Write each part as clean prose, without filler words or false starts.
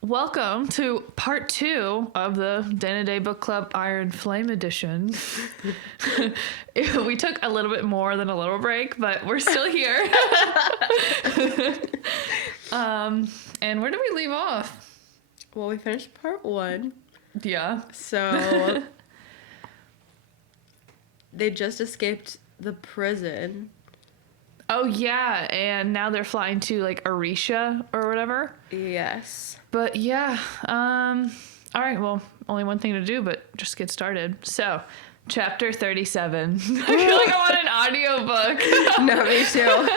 Welcome to part 2 of the Day Day Book Club Iron Flame edition. We took a little bit more than a little break, but we're still here. And where did we leave off? Well, we finished part 1. Yeah. So they just escaped the prison. Oh, yeah. And now they're flying to, like, Arisha or whatever. Yes. But, yeah. All right. Well, only one thing to do, but just get started. So, chapter 37. I feel like I'm on an audiobook. No, me too.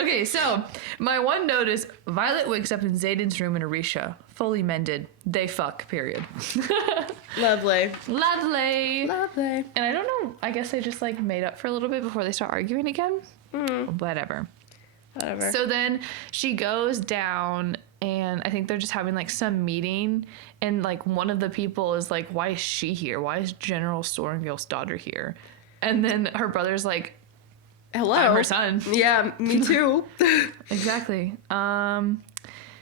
Okay, so my one note is Violet wakes up in Zayden's room in Arisha, fully mended. They fuck, period. Lovely. Lovely. Lovely. And I don't know, I guess they just like made up for a little bit before they start arguing again. Whatever. So then she goes down and I think they're just having like some meeting and like one of the people is like, why is she here? Why is General Stormville's daughter here? And then her brother's like, hello. I'm her son. Yeah, me too. Exactly.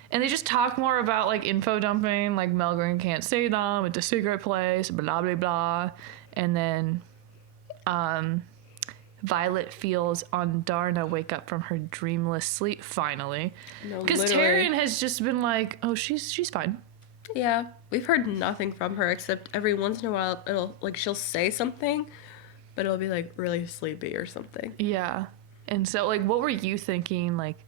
And they just talk more about like info dumping, like Melgren can't say them, it's a secret place, blah blah blah. And then Violet feels Andarna wake up from her dreamless sleep finally. Because Taryn has just been like, oh, she's fine. Yeah, we've heard nothing from her except every once in a while it'll like she'll say something, but it'll be like really sleepy or something. Yeah. And so like what were you thinking like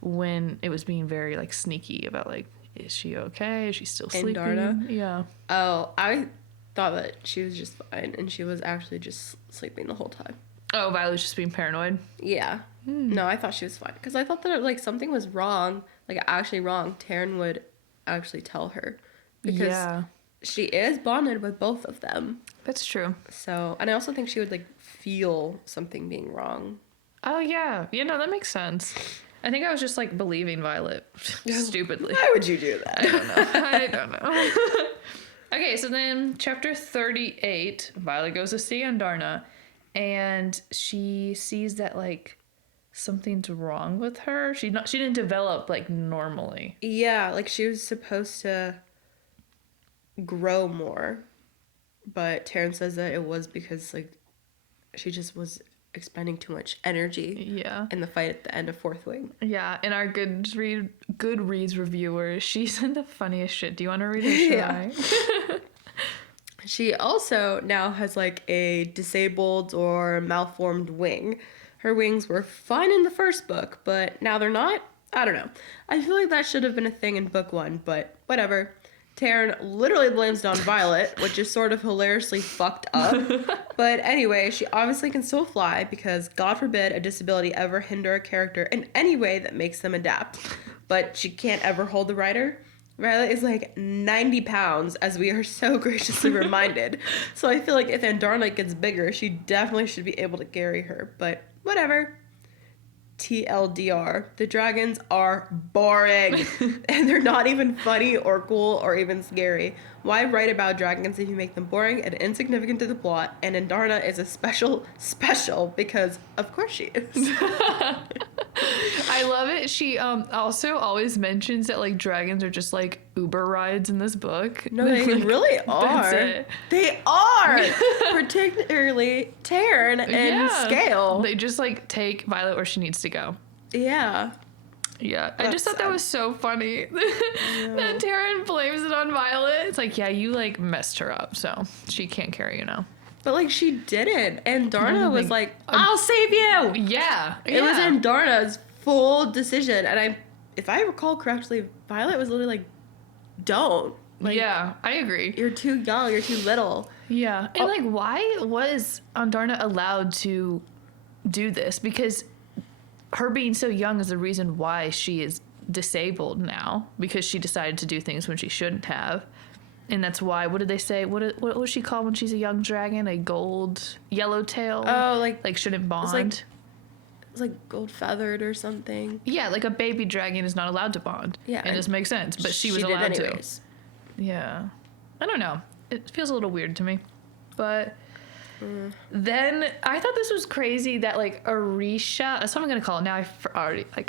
when it was being very like sneaky about like, is she okay? Is she still sleeping? Andarna? Yeah. Oh, I thought that she was just fine and she was actually just sleeping the whole time. Oh, Violet's just being paranoid? Yeah. No, I thought she was fine. Because I thought that, like, something was wrong. Like, actually wrong. Taryn would actually tell her. Because she is bonded with both of them. That's true. So, and I also think she would, like, feel something being wrong. Oh, yeah. You know, that makes sense. I think I was just, like, believing Violet. Stupidly. Why would you do that? I don't know. Okay, so then chapter 38, Violet goes to see Andarna. And she sees that, like, something's wrong with her. She didn't develop, like, normally. Yeah, like, she was supposed to grow more. But Taryn says that it was because, like, she just was expending too much energy in the fight at the end of Fourth Wing. Yeah, and our Goodreads reviewer, she said the funniest shit. Do you want to read her try? Yeah. She also now has, like, a disabled or malformed wing. Her wings were fine in the first book, but now they're not? I don't know. I feel like that should have been a thing in book 1, but whatever. Taryn literally blames it on Violet, which is sort of hilariously fucked up. But anyway, she obviously can still fly because, God forbid, a disability ever hinder a character in any way that makes them adapt. But she can't ever hold the rider. Violet is like 90 pounds, as we are so graciously reminded. So I feel like if Andarna gets bigger, she definitely should be able to carry her. But whatever. TLDR. The dragons are boring. And they're not even funny or cool or even scary. Why write about dragons if you make them boring and insignificant to the plot? And Andarna is a special because of course she is. I love it. She also always mentions that like dragons are just like Uber rides in this book. No, they like, really are. They are. Particularly Taryn and Scale. They just like take Violet where she needs to go. Yeah. Yeah. I just thought that was so funny. That Taryn blames it on Violet. It's like, yeah, you like messed her up, so she can't carry you now. But, like, she didn't. And Darna was like, I'll save you! Yeah. It was Andarna's full decision. And if I recall correctly, Violet was literally like, don't. Like, yeah, I agree. You're too young. You're too little. Yeah. And, like, why was Andarna allowed to do this? Because her being so young is the reason why she is disabled now. Because she decided to do things when she shouldn't have. And that's why, what did they say? What was she called when she's a young dragon? A gold yellowtail? Oh, like shouldn't bond. It's like gold feathered or something. Yeah, like a baby dragon is not allowed to bond. Yeah. And this makes sense, but she was allowed to. Yeah. I don't know. It feels a little weird to me. But Then I thought this was crazy that like Orisha, that's what I'm gonna call it now. I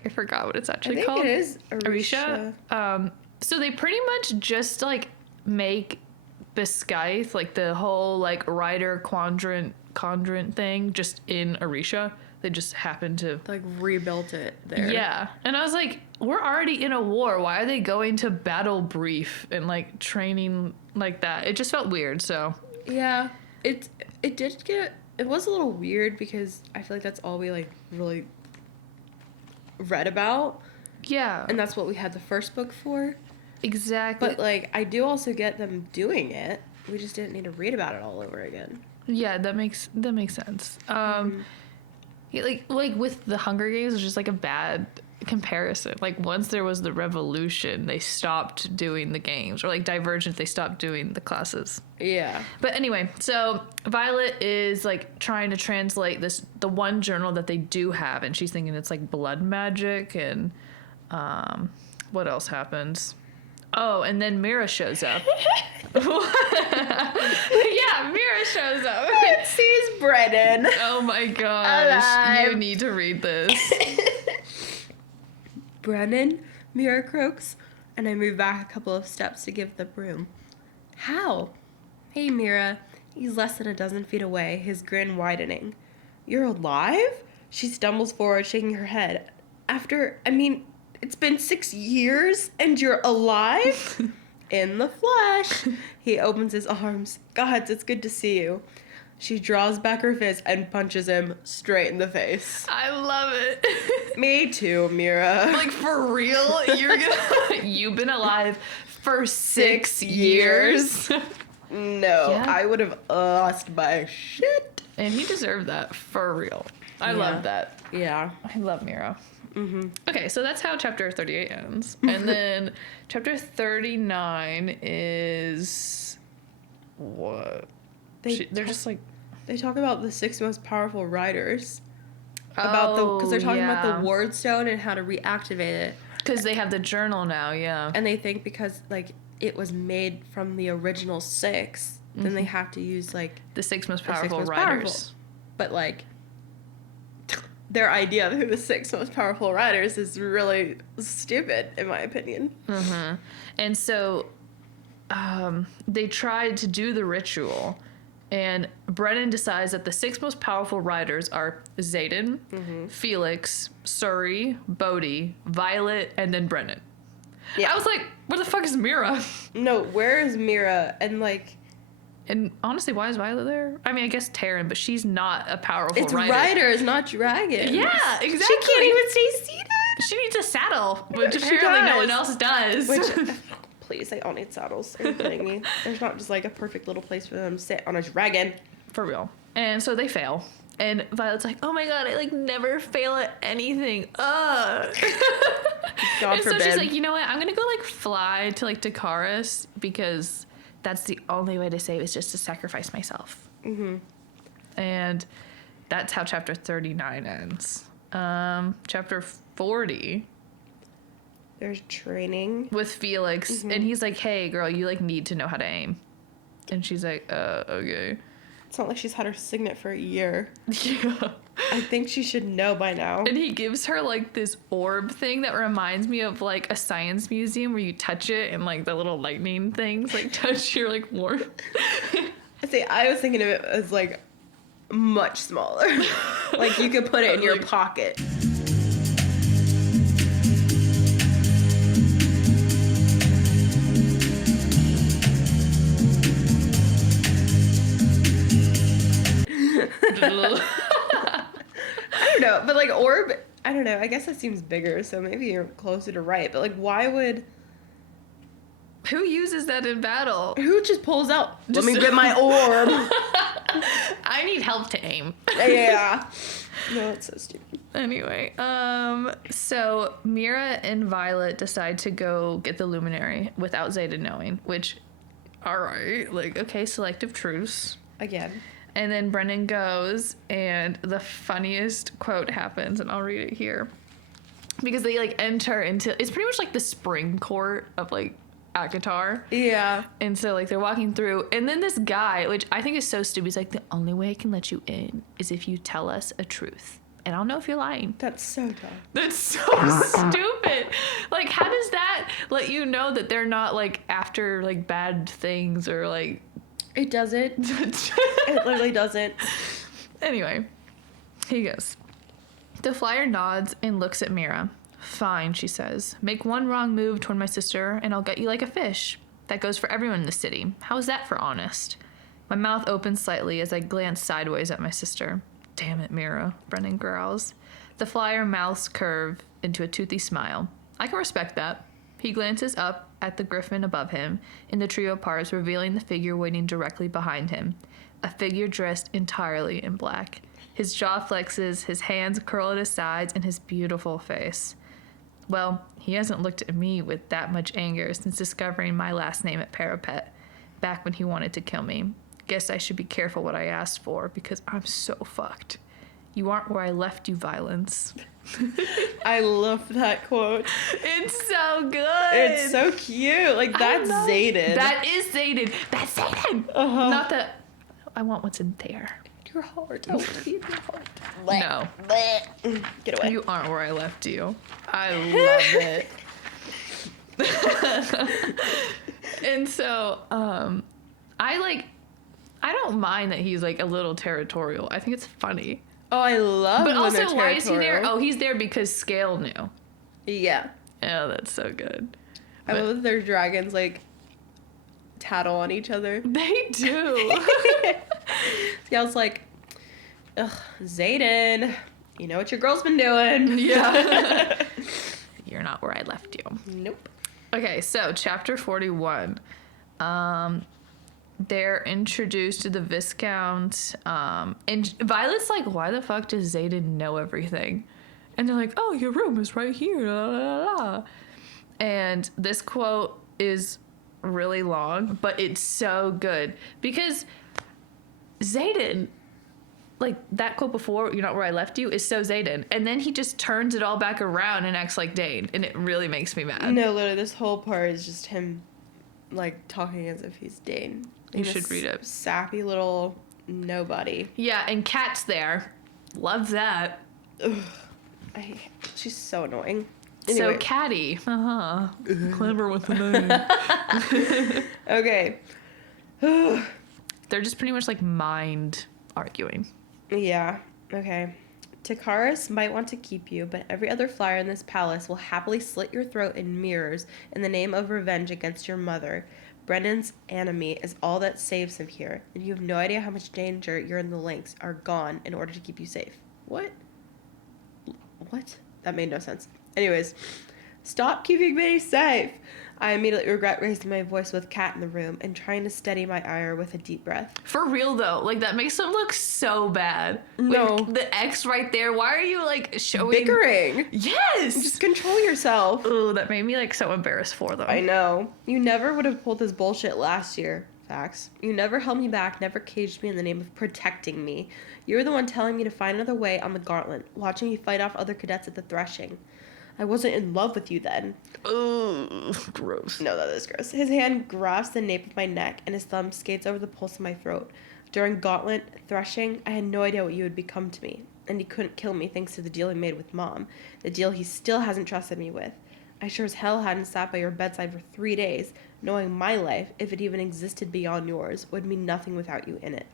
forgot what it's I actually think called. it is Orisha. So they pretty much just like make Biscayth, like the whole like rider quadrant thing, just in Orisha. They just happen to Like rebuilt it there. Yeah. And I was like, we're already in a war. Why are they going to battle brief and like training like that? It just felt weird. So Yeah. It was a little weird because I feel like that's all we like really read about. yeah, And that's what we had the first book for. exactly. But like I do also get them doing it. We just didn't need to read about it all over again. Yeah, that makes sense. Yeah, like with the Hunger Games, it's just like a bad comparison. Like once there was the revolution, they stopped doing the games, or like Divergent, they stopped doing the classes. Yeah. But anyway, so Violet is like trying to translate the one journal that they do have, and she's thinking it's like blood magic, and what else happens? Oh, and then Mira shows up. Yeah, Mira shows up. It sees Brennan. Oh my gosh, Alive. you need to read this. Brennan, Mira croaks, and I move back a couple of steps to give the broom. How? Hey, Mira. He's less than a dozen feet away, his grin widening. You're alive? She stumbles forward, shaking her head. It's been 6 years, and you're alive? In the flesh. He opens his arms. Gods, it's good to see you. She draws back her fist and punches him straight in the face. I love it. Me too, Mira. Like for real, you've been alive for 6 years. No, Yeah. I would have lost my shit. And he deserved that for real. I Yeah. love that. Yeah. I love Mira. Okay, so that's how chapter 38 ends. And then chapter 39 is what? They're just like They talk about the 6 most powerful riders. Because they're talking about the ward stone and how to reactivate it. Because they have the journal now, yeah. And they think because like it was made from the original 6, then they have to use like The 6 most the 6 powerful most riders. powerful. But like their idea of who the 6 most powerful riders is really stupid, in my opinion. And so they tried to do the ritual, and Brennan decides that the 6 most powerful riders are Xaden, Felix, Suri, Bodhi, Violet, and then Brennan. Yeah. I was like, where the fuck is Mira? No, where is Mira? And like And honestly, why is Violet there? I mean, I guess Taryn, but she's not a powerful it's rider. riders, not dragons. Yeah, exactly. She can't even stay seated. She needs a saddle, which She apparently no does. one else does. Which, please, they all need saddles. Are you kidding me? There's not just like a perfect little place for them to sit on a dragon. For real. And so they fail. And Violet's like, oh my god, I like never fail at anything. God And so forbid. she's like, you know what? I'm gonna go like fly to like Dakaris because that's the only way to save is just to sacrifice myself. And that's how chapter 39 ends. Chapter 40 There's training. with Felix, and he's like, hey girl, you like need to know how to aim. And she's like, okay. It's not like she's had her signet for a year. Yeah. I think she should know by now. And he gives her like this orb thing that reminds me of like a science museum where you touch it and like the little lightning things like touch your like warm. See, I was thinking of it as like much smaller. Like you could put it in your Like- pocket. I don't know, but like orb, I don't know. I guess that seems bigger, so maybe you're closer to right. But like, why would Who uses that in battle? who just pulls out? Let Just- me get my orb. I need help to aim. Yeah. No, it's so stupid. Anyway, so Mira and Violet decide to go get the luminary without Zeta knowing, which, alright, like, okay, selective truce. Again. And then Brennan goes, and the funniest quote happens, and I'll read it here. Because they, like, enter into... It's pretty much like the spring court of, like, guitar. Yeah. And so, like, they're walking through, and then this guy, which I think is so stupid, he's like, the only way I can let you in is if you tell us a truth. And I don't know if you're lying. That's so dumb. That's so stupid. Like, how does that let you know that they're not, like, after, like, bad things or, like... It doesn't. It literally doesn't. Anyway, he goes. The flyer nods and looks at Mira. Fine, she says. Make one wrong move toward my sister, and I'll gut you like a fish. That goes for everyone in the city. How is that for honest? My mouth opens slightly as I glance sideways at my sister. Damn it, Mira, Brennan growls. The flyer mouths curve into a toothy smile. I can respect that. He glances up at the griffin above him, and the trio parts, revealing the figure waiting directly behind him. A figure dressed entirely in black. His jaw flexes, his hands curl at his sides, and his beautiful face. Well, he hasn't looked at me with that much anger since discovering my last name at Parapet, back when he wanted to kill me. Guess I should be careful what I asked for, because I'm so fucked. You aren't where I left you, Violence. I love that quote. It's so good. It's so cute. Like, that's Zayden. That is Zayden. That's Zayden. Uh-huh. Not that I want what's in there. Your heart. I want to be in your heart. No. Get away. You aren't where I left you. I love it. And so, I don't mind that he's like a little territorial. I think it's funny. Oh, I love But when they're also, why is he there? territorial. Oh, he's there because Scale knew. Yeah. Oh, that's so good. I love that their dragons, like, tattle on each other. They do. Scale's like, ugh, Zayden, you know what your girl's been doing. Yeah. You're not where I left you. Nope. Okay, so chapter 41. They're introduced to the Viscount. And Violet's like, why the fuck does Zayden know everything? And they're like, oh, your room is right here. La, la, la. And this quote is really long, but it's so good. Because Zayden, like that quote before, you're not where I left you, is so Zayden. And then he just turns it all back around and acts like Dane. And it really makes me mad. No, literally, this whole part is just him, like, talking as if he's Dane. You should read it. Sappy little nobody. Yeah, and Kat's there. Love that. Ugh. She's so annoying. So Anyway. catty. Uh-huh. Clever with the name. Okay. They're just pretty much like mind arguing. Yeah. Okay. Takaris might want to keep you, but every other flyer in this palace will happily slit your throat in mirrors in the name of revenge against your mother. Brennan's enemy is all that saves him here, and you have no idea how much danger you're in the links are gone in order to keep you safe. What? What? That made no sense. Anyways, stop keeping me safe. I immediately regret raising my voice with Kat in the room and trying to steady my ire with a deep breath. For real though, like that makes them look so bad. No. With the X right there. Why are you like showing Bickering. Yes. Just control yourself. Ooh, that made me like so embarrassed for them. I know. You never would have pulled this bullshit last year. Facts. You never held me back, never caged me in the name of protecting me. You were the one telling me to find another way on the gauntlet, watching me fight off other cadets at the threshing. I wasn't in love with you then. Ooh, gross. No, that is gross. His hand grasps the nape of my neck, and his thumb skates over the pulse of my throat. During gauntlet threshing, I had no idea what you would become to me, and he couldn't kill me thanks to the deal he made with Mom, the deal he still hasn't trusted me with. I sure as hell hadn't sat by your bedside for 3 days, knowing my life, if it even existed beyond yours, would mean nothing without you in it.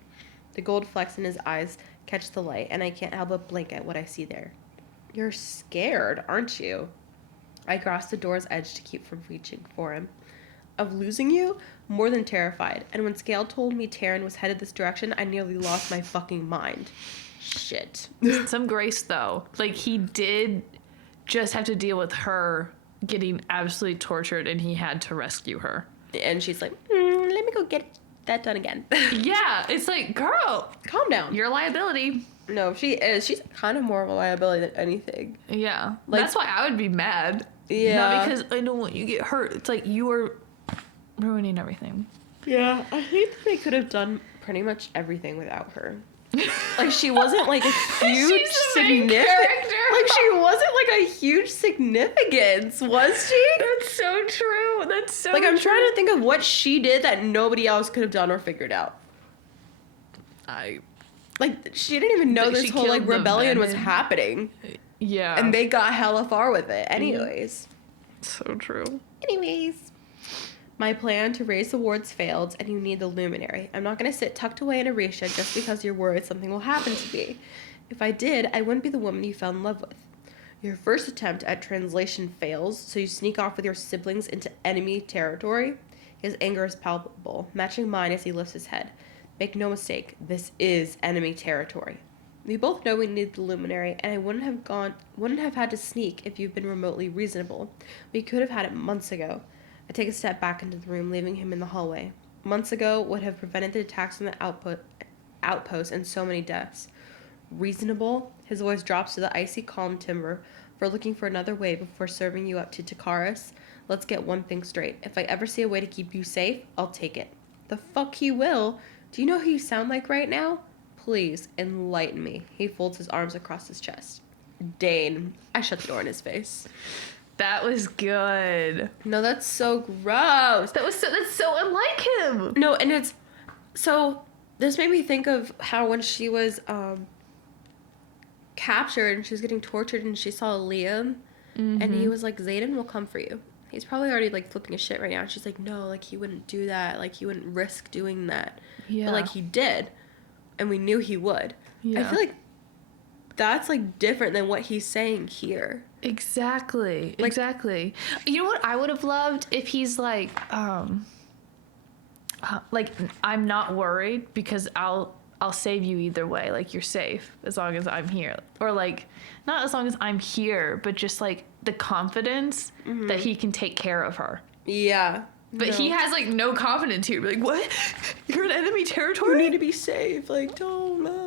The gold flecks in his eyes catch the light, and I can't help but blink at what I see there. You're scared, aren't you? I grasp the door's edge to keep from reaching for him. Of losing you? More than terrified. And when Scale told me Taryn was headed this direction, I nearly lost my fucking mind. Shit. Some grace though. Like he did just have to deal with her getting absolutely tortured and he had to rescue her. And she's like, let me go get that done again. Yeah, it's like, girl, Calm down. you're a liability. No, she is. She's kind of more of a liability than anything. Yeah. Like- That's why I would be mad. Yeah. Not because I don't want you to get hurt. It's like you are ruining everything. Yeah, I think they could have done pretty much everything without her. Like, she wasn't like a huge She's the main character. Like, she wasn't like a huge significance, was she? That's so true. That's so Like, I'm true. trying to think of what she did that nobody else could have done or figured out. Like, she didn't even know Like, this she whole, like, killed the rebellion was venom. happening. Yeah. And they got hella far with it. Anyways. So true. Anyways. My plan to raise the wards failed, and you need the luminary. I'm not going to sit tucked away in Arisha just because you're worried something will happen to me. If I did, I wouldn't be the woman you fell in love with. Your first attempt at translation fails, so you sneak off with your siblings into enemy territory. His anger is palpable, matching mine as he lifts his head. Make no mistake, this is enemy territory. We both know we need the luminary, and I wouldn't have had to sneak if you've been remotely reasonable. We could have had it months ago. I take a step back into the room, leaving him in the hallway. Months ago would have prevented the attacks on the outpost and so many deaths. Reasonable? His voice drops to the icy calm timbre for looking for another way before serving you up to Takaris. Let's get one thing straight. If I ever see a way to keep you safe, I'll take it. The fuck he will? Do you know who you sound like right now? Please, enlighten me. He folds his arms across his chest. Dane. I shut the door in his face. That was good. No, that's so gross. That's so unlike him. No, and it's... So, this made me think of how when she was captured and she was getting tortured and she saw Liam, and he was like, Zayden will come for you. He's probably already, like, flipping his shit right now. And she's like, no, like, he wouldn't do that. Like, he wouldn't risk doing that. Yeah. But, like, he did. And we knew he would. Yeah. I feel like that's, like, different than what he's saying here. Exactly. Like- Exactly. You know what I would have loved if he's like I'm not worried because I'll save you either way. Like, you're safe as long as I'm here. Or like, not as long as I'm here, but just like the confidence that he can take care of her. Yeah. But he has like no confidence here. Like, what? You're in enemy You territory? need to be safe. Like, don't.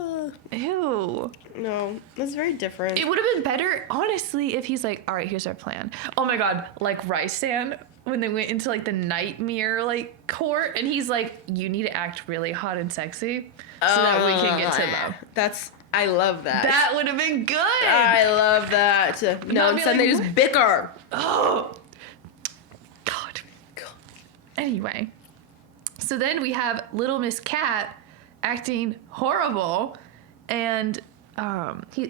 Ew. No, that's very different. It would have been better, honestly, if he's like, all right, here's our plan. Oh my God, like Rysand, when they went into like the nightmare like court, and he's like, you need to act really hot and sexy so that we can get to them. I love that. That would have been good. I love that. No, Not be instead like, they just what? bicker. Oh, God. Anyway, so then we have Little Miss Cat acting horrible, and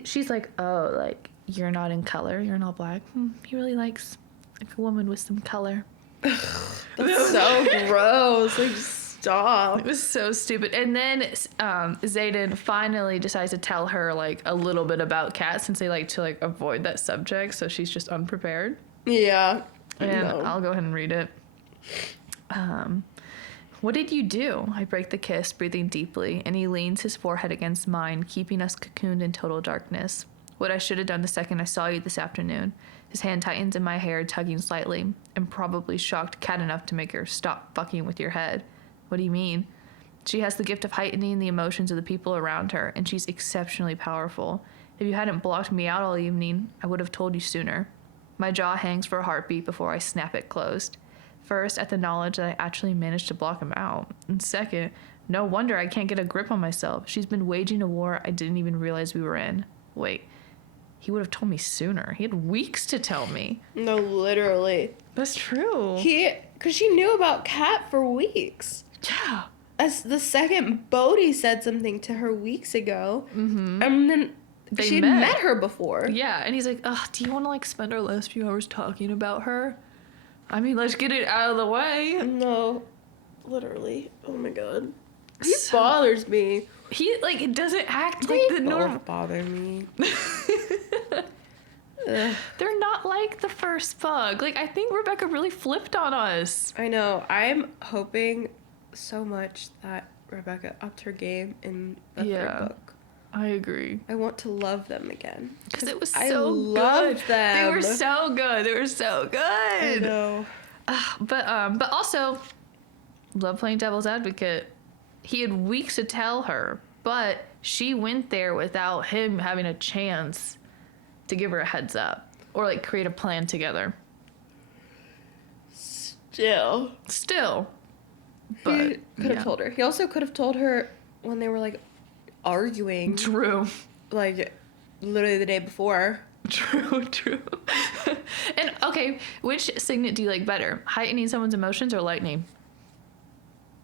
she's like, oh, like, you're not in color, you're not black. He really likes like a woman with some color. That's so gross. Like, stop. It was so stupid. And then Zayden finally decides to tell her like a little bit about Cat, since they like to like avoid that subject, so she's just unprepared. Yeah. And No. I'll go ahead and read it. What did you do? I break the kiss, breathing deeply, and he leans his forehead against mine, keeping us cocooned in total darkness. What I should have done the second I saw you this afternoon. His hand tightens in my hair, tugging slightly, and probably shocked Cat enough to make her stop fucking with your head. What do you mean? She has the gift of heightening the emotions of the people around her, and she's exceptionally powerful. If you hadn't blocked me out all evening, I would have told you sooner. My jaw hangs for a heartbeat before I snap it closed. First, at the knowledge that I actually managed to block him out. And second, no wonder I can't get a grip on myself. She's been waging a war I didn't even realize we were in. Wait, he would have told me sooner. He had weeks to tell me. No, literally. That's true. Because she knew about Cat for weeks. Yeah. As the second Bodhi said something to her weeks ago, and then she met her before. Yeah, and he's like, ugh, do you want to like spend our last few hours talking about her? I mean, let's get it out of the way. No, literally. Oh my God. He bothers me. He like doesn't act like the normal. Bother me. They're not like the first bug. Like, I think Rebecca really flipped on us. I know. I'm hoping so much that Rebecca upped her game in the third book. I agree. I want to love them again. Because it was so I good. loved them. They were so good. They were so good. I know. But also, love playing devil's advocate. He had weeks to tell her, but she went there without him having a chance to give her a heads up or like create a plan together. Still. But He could have told her. He also could have told her when they were like arguing. True. Like, literally the day before. True. And, okay, which signet do you like better? Heightening someone's emotions or lightning?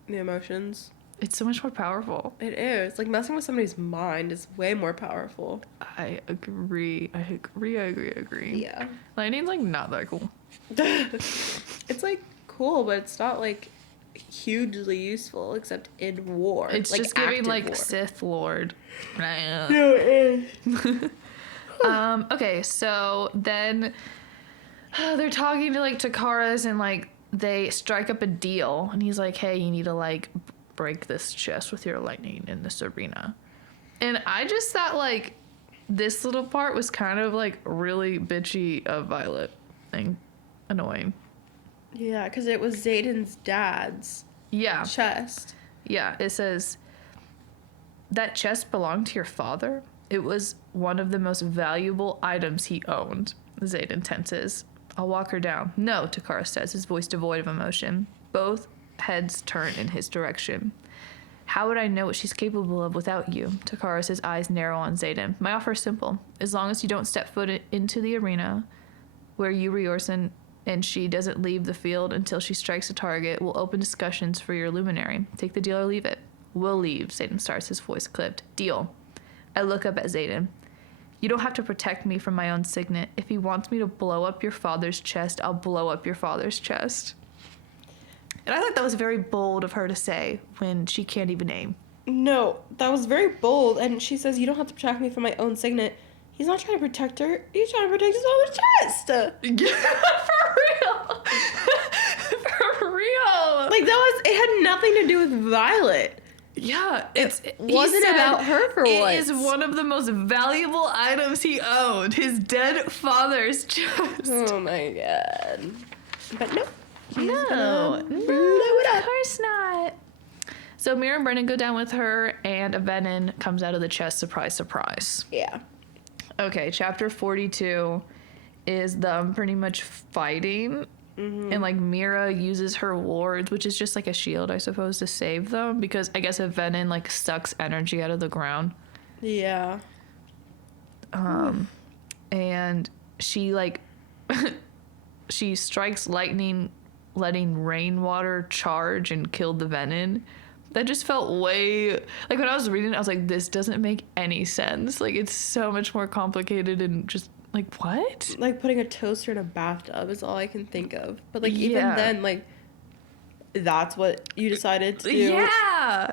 The emotions. It's so much more powerful. It is. Like, messing with somebody's mind is way more powerful. I agree. Yeah. Lightning's, like, not that cool. It's, like, cool, but it's not, like, hugely useful, except in war. It's like, just giving, like, war. Sith Lord. No, it is. Okay, so then they're talking to, like, Takara's, and, like, they strike up a deal, and he's like, hey, you need to, like, break this chest with your lightning in this arena. And I just thought, like, this little part was kind of, like, really bitchy of Violet and annoying. Yeah, because it was Zayden's dad's chest. Yeah, it says, that chest belonged to your father? It was one of the most valuable items he owned. Zayden tenses. I'll walk her down. No, Takara says, his voice devoid of emotion. Both heads turn in his direction. How would I know what she's capable of without you? Takara, his eyes narrow on Zayden. My offer is simple. As long as you don't step foot into the arena where you, Riorsan, and she doesn't leave the field until she strikes a target, we'll open discussions for your luminary. Take the deal or leave it. We'll leave, Zayden starts, his voice clipped. Deal. I look up at Zayden. You don't have to protect me from my own signet. If he wants me to blow up your father's chest, I'll blow up your father's chest. And I thought that was very bold of her to say when she can't even aim. No, that was very bold. And she says, you don't have to protect me from my own signet. He's not trying to protect her. He's trying to protect his father's chest. For real. For real. Like, it had nothing to do with Violet. Yeah, it wasn't about her for once. It is one of the most valuable items he owned. His dead father's chest. Oh my god. But no. No, of course not. So Mira and Brennan go down with her, and a venom comes out of the chest. Surprise, surprise. Yeah. Okay, chapter 42 is them pretty much fighting. Mm-hmm. And, like, Mira uses her wards, which is just, like, a shield, I suppose, to save them. Because I guess a venom, like, sucks energy out of the ground. Yeah. And she, like, she strikes lightning, letting rainwater charge and kill the venom. That just felt way... Like, when I was reading it, I was like, this doesn't make any sense. Like, it's so much more complicated and just... Like, what? Like, putting a toaster in a bathtub is all I can think of. But, like, even then, like, that's what you decided to do. Yeah!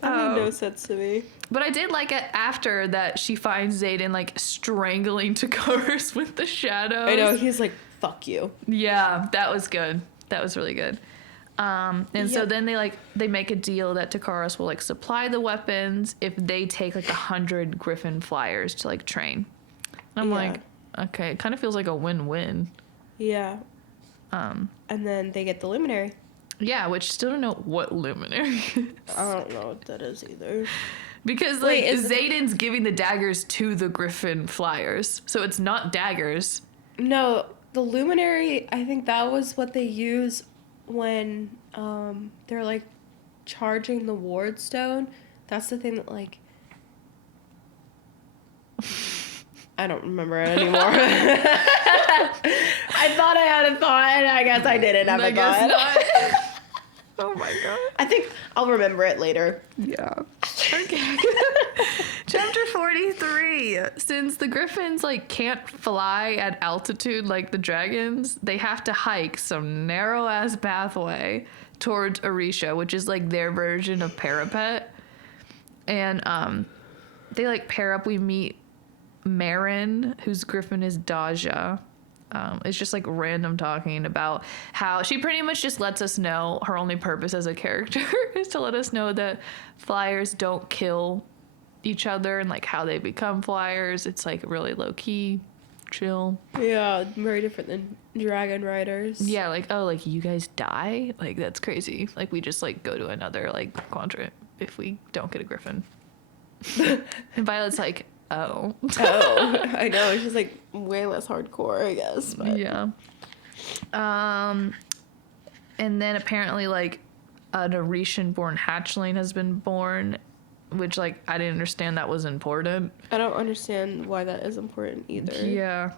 That made no sense to me. But I did like it after that she finds Zayden, like, strangling Takaris with the shadows. I know, he's like, fuck you. Yeah, that was good. That was really good. So then they make a deal that Takaris will, like, supply the weapons if they take, like, 100 Griffin flyers to, like, train. I'm like, okay, it kind of feels like a win-win. Yeah. And then they get the luminary. Yeah, which still don't know what luminary is. I don't know what that is either. Because, like, Zayden's giving the daggers to the Griffin flyers. So it's not daggers. No, the luminary, I think that was what they use when they're, like, charging the ward stone. That's the thing that, like... I don't remember it anymore. I thought I had a thought, and I guess I didn't have a thought. Not. Oh my god. I think I'll remember it later. Yeah. Okay. Chapter 43. Since the griffins, like, can't fly at altitude like the dragons, they have to hike some narrow-ass pathway towards Orisha, which is, like, their version of parapet. And they, like, pair up. We meet Marin, whose griffin is Daja. It's just, like, random talking about how she pretty much just lets us know her only purpose as a character is to let us know that flyers don't kill each other and, like, how they become flyers. It's, like, really low-key, chill. Yeah, very different than dragon riders. Yeah, like, oh, like, you guys die? Like, that's crazy. Like, we just, like, go to another, like, quadrant if we don't get a griffin. And Violet's like, oh. I know. It's just, like, way less hardcore, I guess. But. Yeah. And then apparently, like, an Orishan-born hatchling has been born, which, like, I didn't understand that was important. I don't understand why that is important either. Yeah.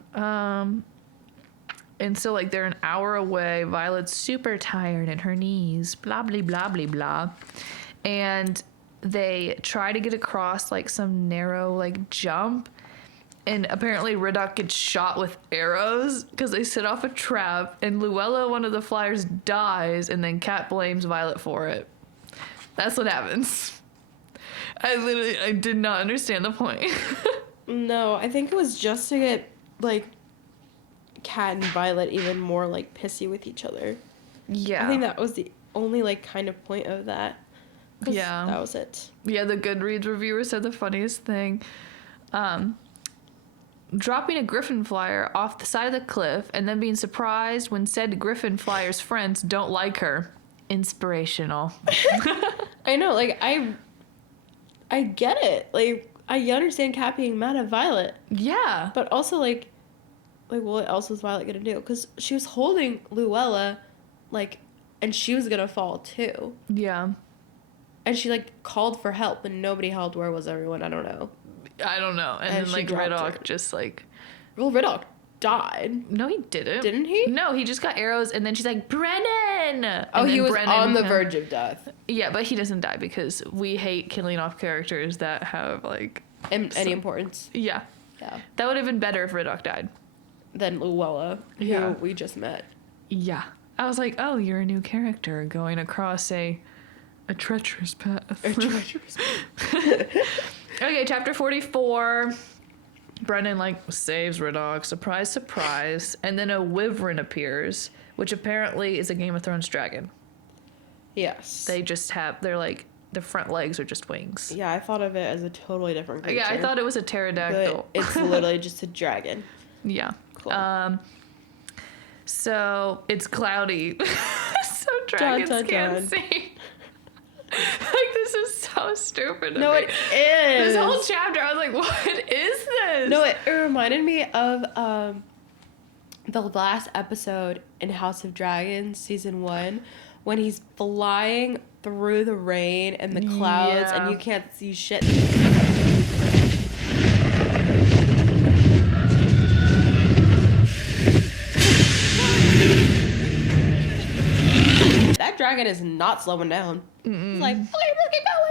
And so, like, they're an hour away. Violet's super tired in her knees. Blah, blah, blah, blah, blah. And they try to get across, like, some narrow, like, jump. And apparently Riddock gets shot with arrows because they set off a trap. And Luella, one of the flyers, dies. And then Kat blames Violet for it. That's what happens. I did not understand the point. No, I think it was just to get, like, Kat and Violet even more, like, pissy with each other. Yeah. I think that was the only, like, kind of point of that. Yeah. That was it. Yeah, the Goodreads reviewer said the funniest thing. Dropping a griffin flyer off the side of the cliff and then being surprised when said griffin flyer's friends don't like her. Inspirational. I know, like, I get it. Like, I understand Kat being mad at Violet. Yeah. But also, like, what else was Violet gonna do? Because she was holding Luella, like, and she was gonna fall, too. Yeah. And she, like, called for help, and nobody helped. Where was everyone? I don't know. I don't know. And then, like, Riddock just, like... Well, Riddock died. No, he didn't. Didn't he? No, he just got arrows, and then she's like, Brennan! Oh, And he then was Brennan on the verge of death. Yeah, but he doesn't die because we hate killing off characters that have, like... Any importance. Yeah. Yeah. That would have been better if Riddock died. Than Luella, who we just met. Yeah. I was like, oh, you're a new character going across a treacherous path. A treacherous path. Okay, chapter 44. Brennan, like, saves Riddock. Surprise, surprise. And then a wyvern appears, which apparently is a Game of Thrones dragon. Yes. They just have, they're like, the front legs are just wings. Yeah, I thought of it as a totally different creature. Yeah, I thought it was a pterodactyl. But it's literally just a dragon. Yeah. Cool. So it's cloudy. So dragons Dun, dun, can't dun. see. Like, this is so stupid. No, it is. This whole chapter, I was like, what is this? No, it reminded me of the last episode in House of Dragons, season 1, when he's flying through the rain and the clouds and you can't see shit. That dragon is not slowing down. It's like, okay,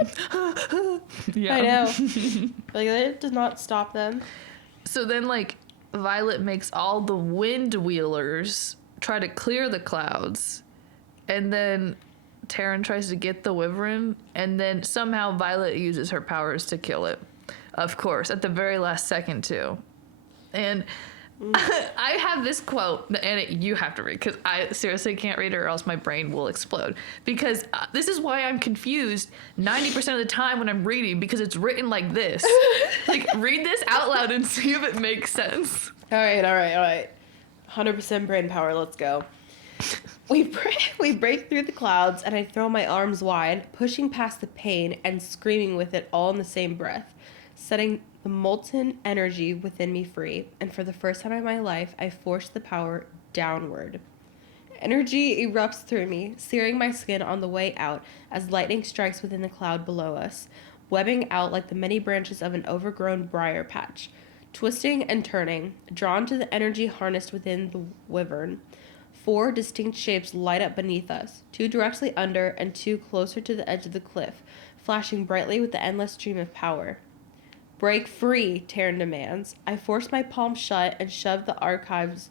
let's keep going. Yeah. I know. Like, it does not stop them. So then, like, Violet makes all the wind wheelers try to clear the clouds. And then Taryn tries to get the wyvern. And then somehow Violet uses her powers to kill it. Of course, at the very last second, too. And I have this quote, and you have to read, because I seriously can't read it or else my brain will explode. Because this is why I'm confused 90% of the time when I'm reading, because it's written like this. Like, read this out loud and see if it makes sense. All right. 100% brain power, let's go. We break through the clouds, and I throw my arms wide, pushing past the pain and screaming with it all in the same breath, setting the molten energy within me free, and for the first time in my life, I force the power downward. Energy erupts through me, searing my skin on the way out as lightning strikes within the cloud below us, webbing out like the many branches of an overgrown briar patch, twisting and turning, drawn to the energy harnessed within the wyvern. 4 distinct shapes light up beneath us, 2 directly under and 2 closer to the edge of the cliff, flashing brightly with the endless stream of power. Break free, Taryn demands. I force my palm shut and shove the archives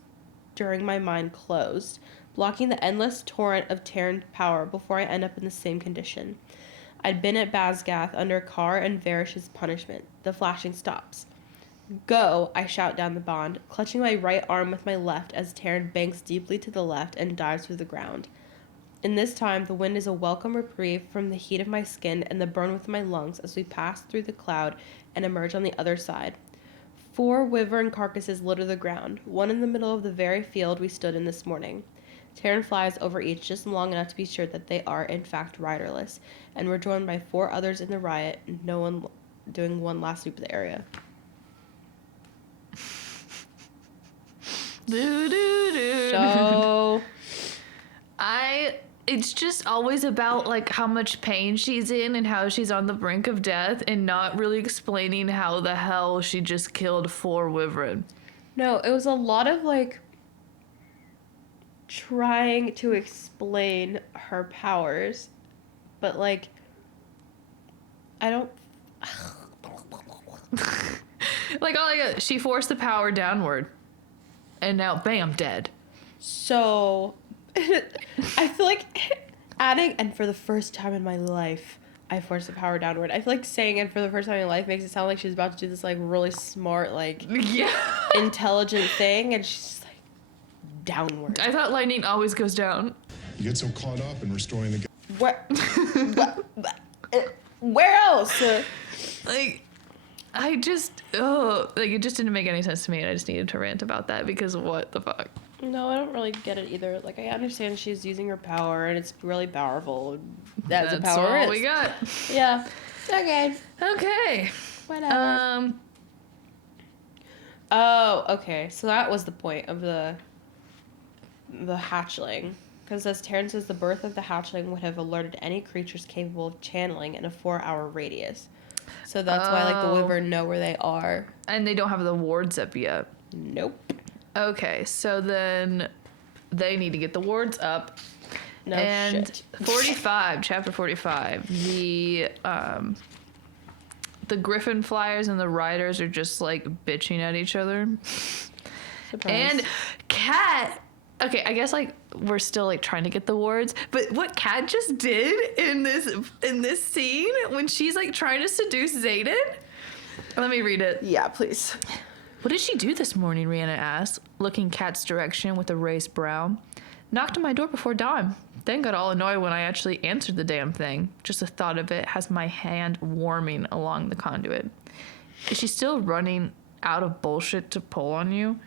during my mind closed, blocking the endless torrent of Taryn power before I end up in the same condition. I'd been at Basgath under Carr and Varish's punishment. The flashing stops. Go, I shout down the bond, clutching my right arm with my left as Taryn banks deeply to the left and dives through the ground. In this time, the wind is a welcome reprieve from the heat of my skin and the burn within my lungs as we pass through the cloud and emerge on the other side. 4 wyvern carcasses litter the ground, one in the middle of the very field we stood in this morning. Taryn flies over each just long enough to be sure that they are, in fact, riderless, and we're joined by 4 others in the riot, no one doing one last sweep of the area. Do, do, do. So, I it's just always about like how much pain she's in and how she's on the brink of death and not really explaining how the hell she just killed 4 wyvern. No, it was a lot of like trying to explain her powers, but like I don't. Like, she forced the power downward, and now, bam, dead. So, I feel like adding, and for the first time in my life, I forced the power downward. I feel like saying and for the first time in life makes it sound like she's about to do this, like, really smart, like, yeah, intelligent thing, and she's just, like, downward. I thought lightning always goes down. You get so caught up in restoring the... Where else? Like, it just didn't make any sense to me, and I just needed to rant about that because what the fuck? No, I don't really get it either. Like, I understand she's using her power, and it's really powerful. That's a power all is. we got. Yeah. Okay. Whatever. Oh, okay. So that was the point of the hatchling. Because as Terrence says, the birth of the hatchling would have alerted any creatures capable of channeling in a 4-hour radius. So that's why, like, the wyvern know where they are. And they don't have the wards up yet. Nope. Okay, so then they need to get the wards up. No and shit. 45, chapter 45, the griffin flyers and the riders are just like bitching at each other. Surprise. And Cat, okay, I guess like we're still like trying to get the wards, but what Cat just did in this scene when she's like trying to seduce Xaden. Let me read it. Yeah, please. What did she do this morning? Rihanna asked, looking Kat's direction with a raised brow. Knocked on my door before dawn. Then got all annoyed when I actually answered the damn thing. Just the thought of it has my hand warming along the conduit. Is she still running out of bullshit to pull on you?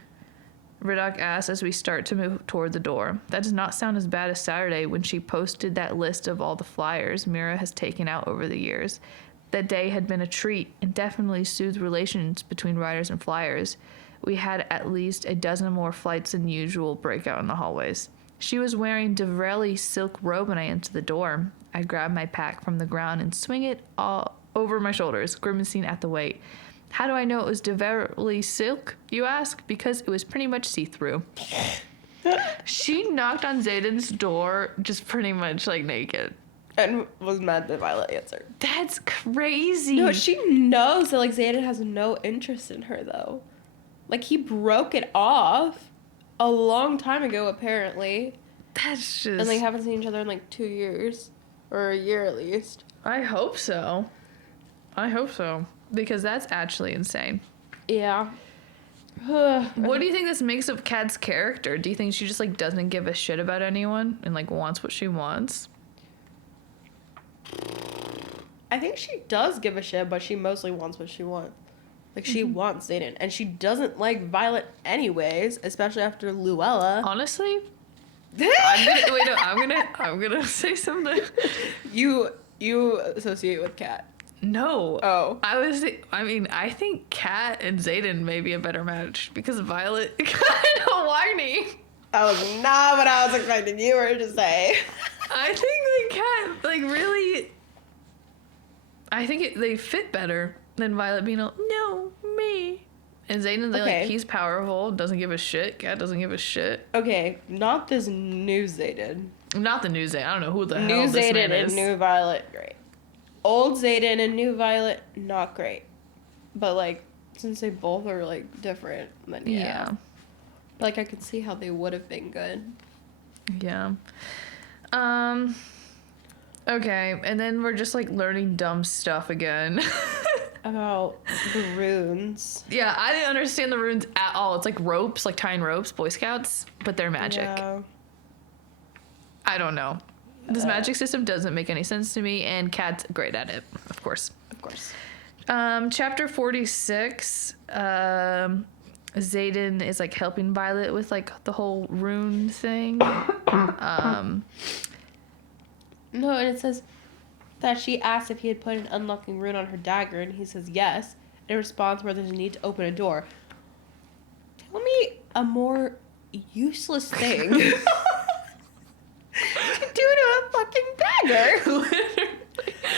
Riddock asks as we start to move toward the door. That does not sound as bad as Saturday when she posted that list of all the flyers Mira has taken out over the years. That day had been a treat and definitely soothed relations between riders and flyers. We had at least a dozen more flights than usual break out in the hallways. She was wearing Devrelli's silk robe when I entered the door. I grabbed my pack from the ground and swing it all over my shoulders, grimacing at the weight. How do I know it was Devrelli's silk, you ask? Because it was pretty much see-through. She knocked on Xaden's door just pretty much like naked. And was mad that Violet answered. That's crazy. No, she knows that, like, Xaden has no interest in her, though. Like, he broke it off a long time ago, apparently. That's just... And they haven't seen each other in, like, 2 years. Or a year, at least. I hope so. Because that's actually insane. Yeah. What do you think this makes of Kat's character? Do you think she just, like, doesn't give a shit about anyone and, like, wants what she wants? I think she does give a shit, but she mostly wants what she wants. Like, she wants Xaden. And she doesn't like Violet anyways, especially after Luella. Honestly, I'm gonna say something. You associate with Kat. No. Oh. I think Kat and Xaden may be a better match because Violet kind of whiny. That was not what I was expecting you were to say. I think Kat, like, really... I think they fit better than Violet being like, no, me. And Xaden's like, he's powerful, doesn't give a shit. Kat doesn't give a shit. Okay, not this new Xaden. Not the new Xaden. I don't know who the hell New this Xaden man is. and new Violet, great. Old Xaden and new Violet, not great. But, like, since they both are, like, different, then yeah. Like, I could see how they would have been good. Yeah. Okay, and then we're just, like, learning dumb stuff again. About the runes. Yeah, I didn't understand the runes at all. It's like ropes, like tying ropes, Boy Scouts, but they're magic. Yeah. I don't know. This magic system doesn't make any sense to me, and Kat's great at it, of course. Of course. Chapter 46, Xaden is, like, helping Violet with, like, the whole rune thing. No, and it says that she asked if he had put an unlocking rune on her dagger, and he says yes. In response, where there's a need to open a door. Tell me a more useless thing to do to dagger.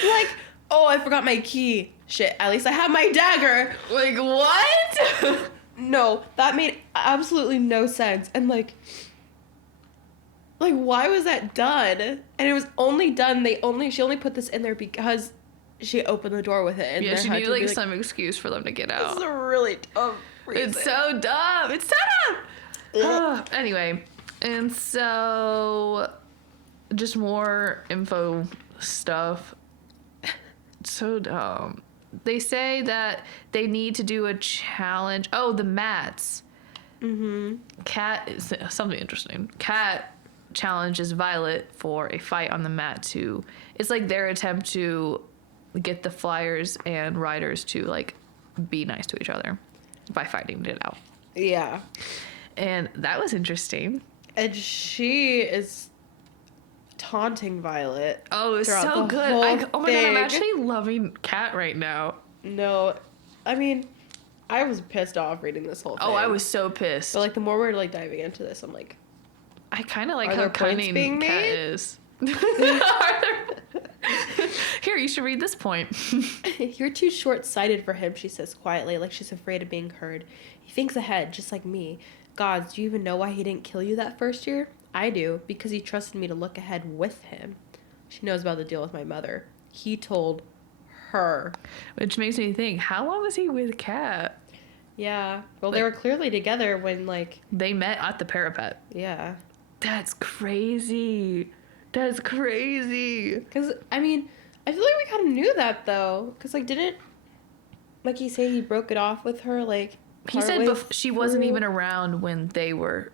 Like, oh, I forgot my key. Shit, at least I have my dagger. Like, what? No, that made absolutely no sense. And like, why was that done? And it was only done. She only put this in there because she opened the door with it. And Yeah, there she had needed to be, like some excuse for them to get This out. is a really dumb reason. It's so dumb. It's so dumb. Anyway, and so just more info stuff. So dumb. They say that they need to do a challenge. Oh, the mats. Mm-hmm. Kat is something interesting. Kat challenges Violet for a fight on the mat to. It's like their attempt to get the flyers and riders to like be nice to each other by fighting it out. Yeah. And that was interesting. And she is taunting Violet. Oh, it was throughout so the good. whole Oh my god, I'm thing. actually loving Kat right now. No, I mean, I was pissed off reading this whole thing. Oh, I was so pissed. But like the more we're like diving into this, I'm like, I kind of like Are how there points cunning being Kat made? is. Here, you should read this point. you're too short-sighted for him, she says quietly, like she's afraid of being heard. He thinks ahead, just like me. Gods, do you even know why he didn't kill you that first year? I do, because he trusted me to look ahead with him. She knows about the deal with my mother. He told her. Which makes me think, how long was he with Kat? Yeah. Well, they were clearly together when, like... They met at the parapet. Yeah. That's crazy. That's crazy. Because, I mean, I feel like we kind of knew that, though. Because, like, didn't... Like, he say he broke it off with her, like... He said she wasn't through? even around when they were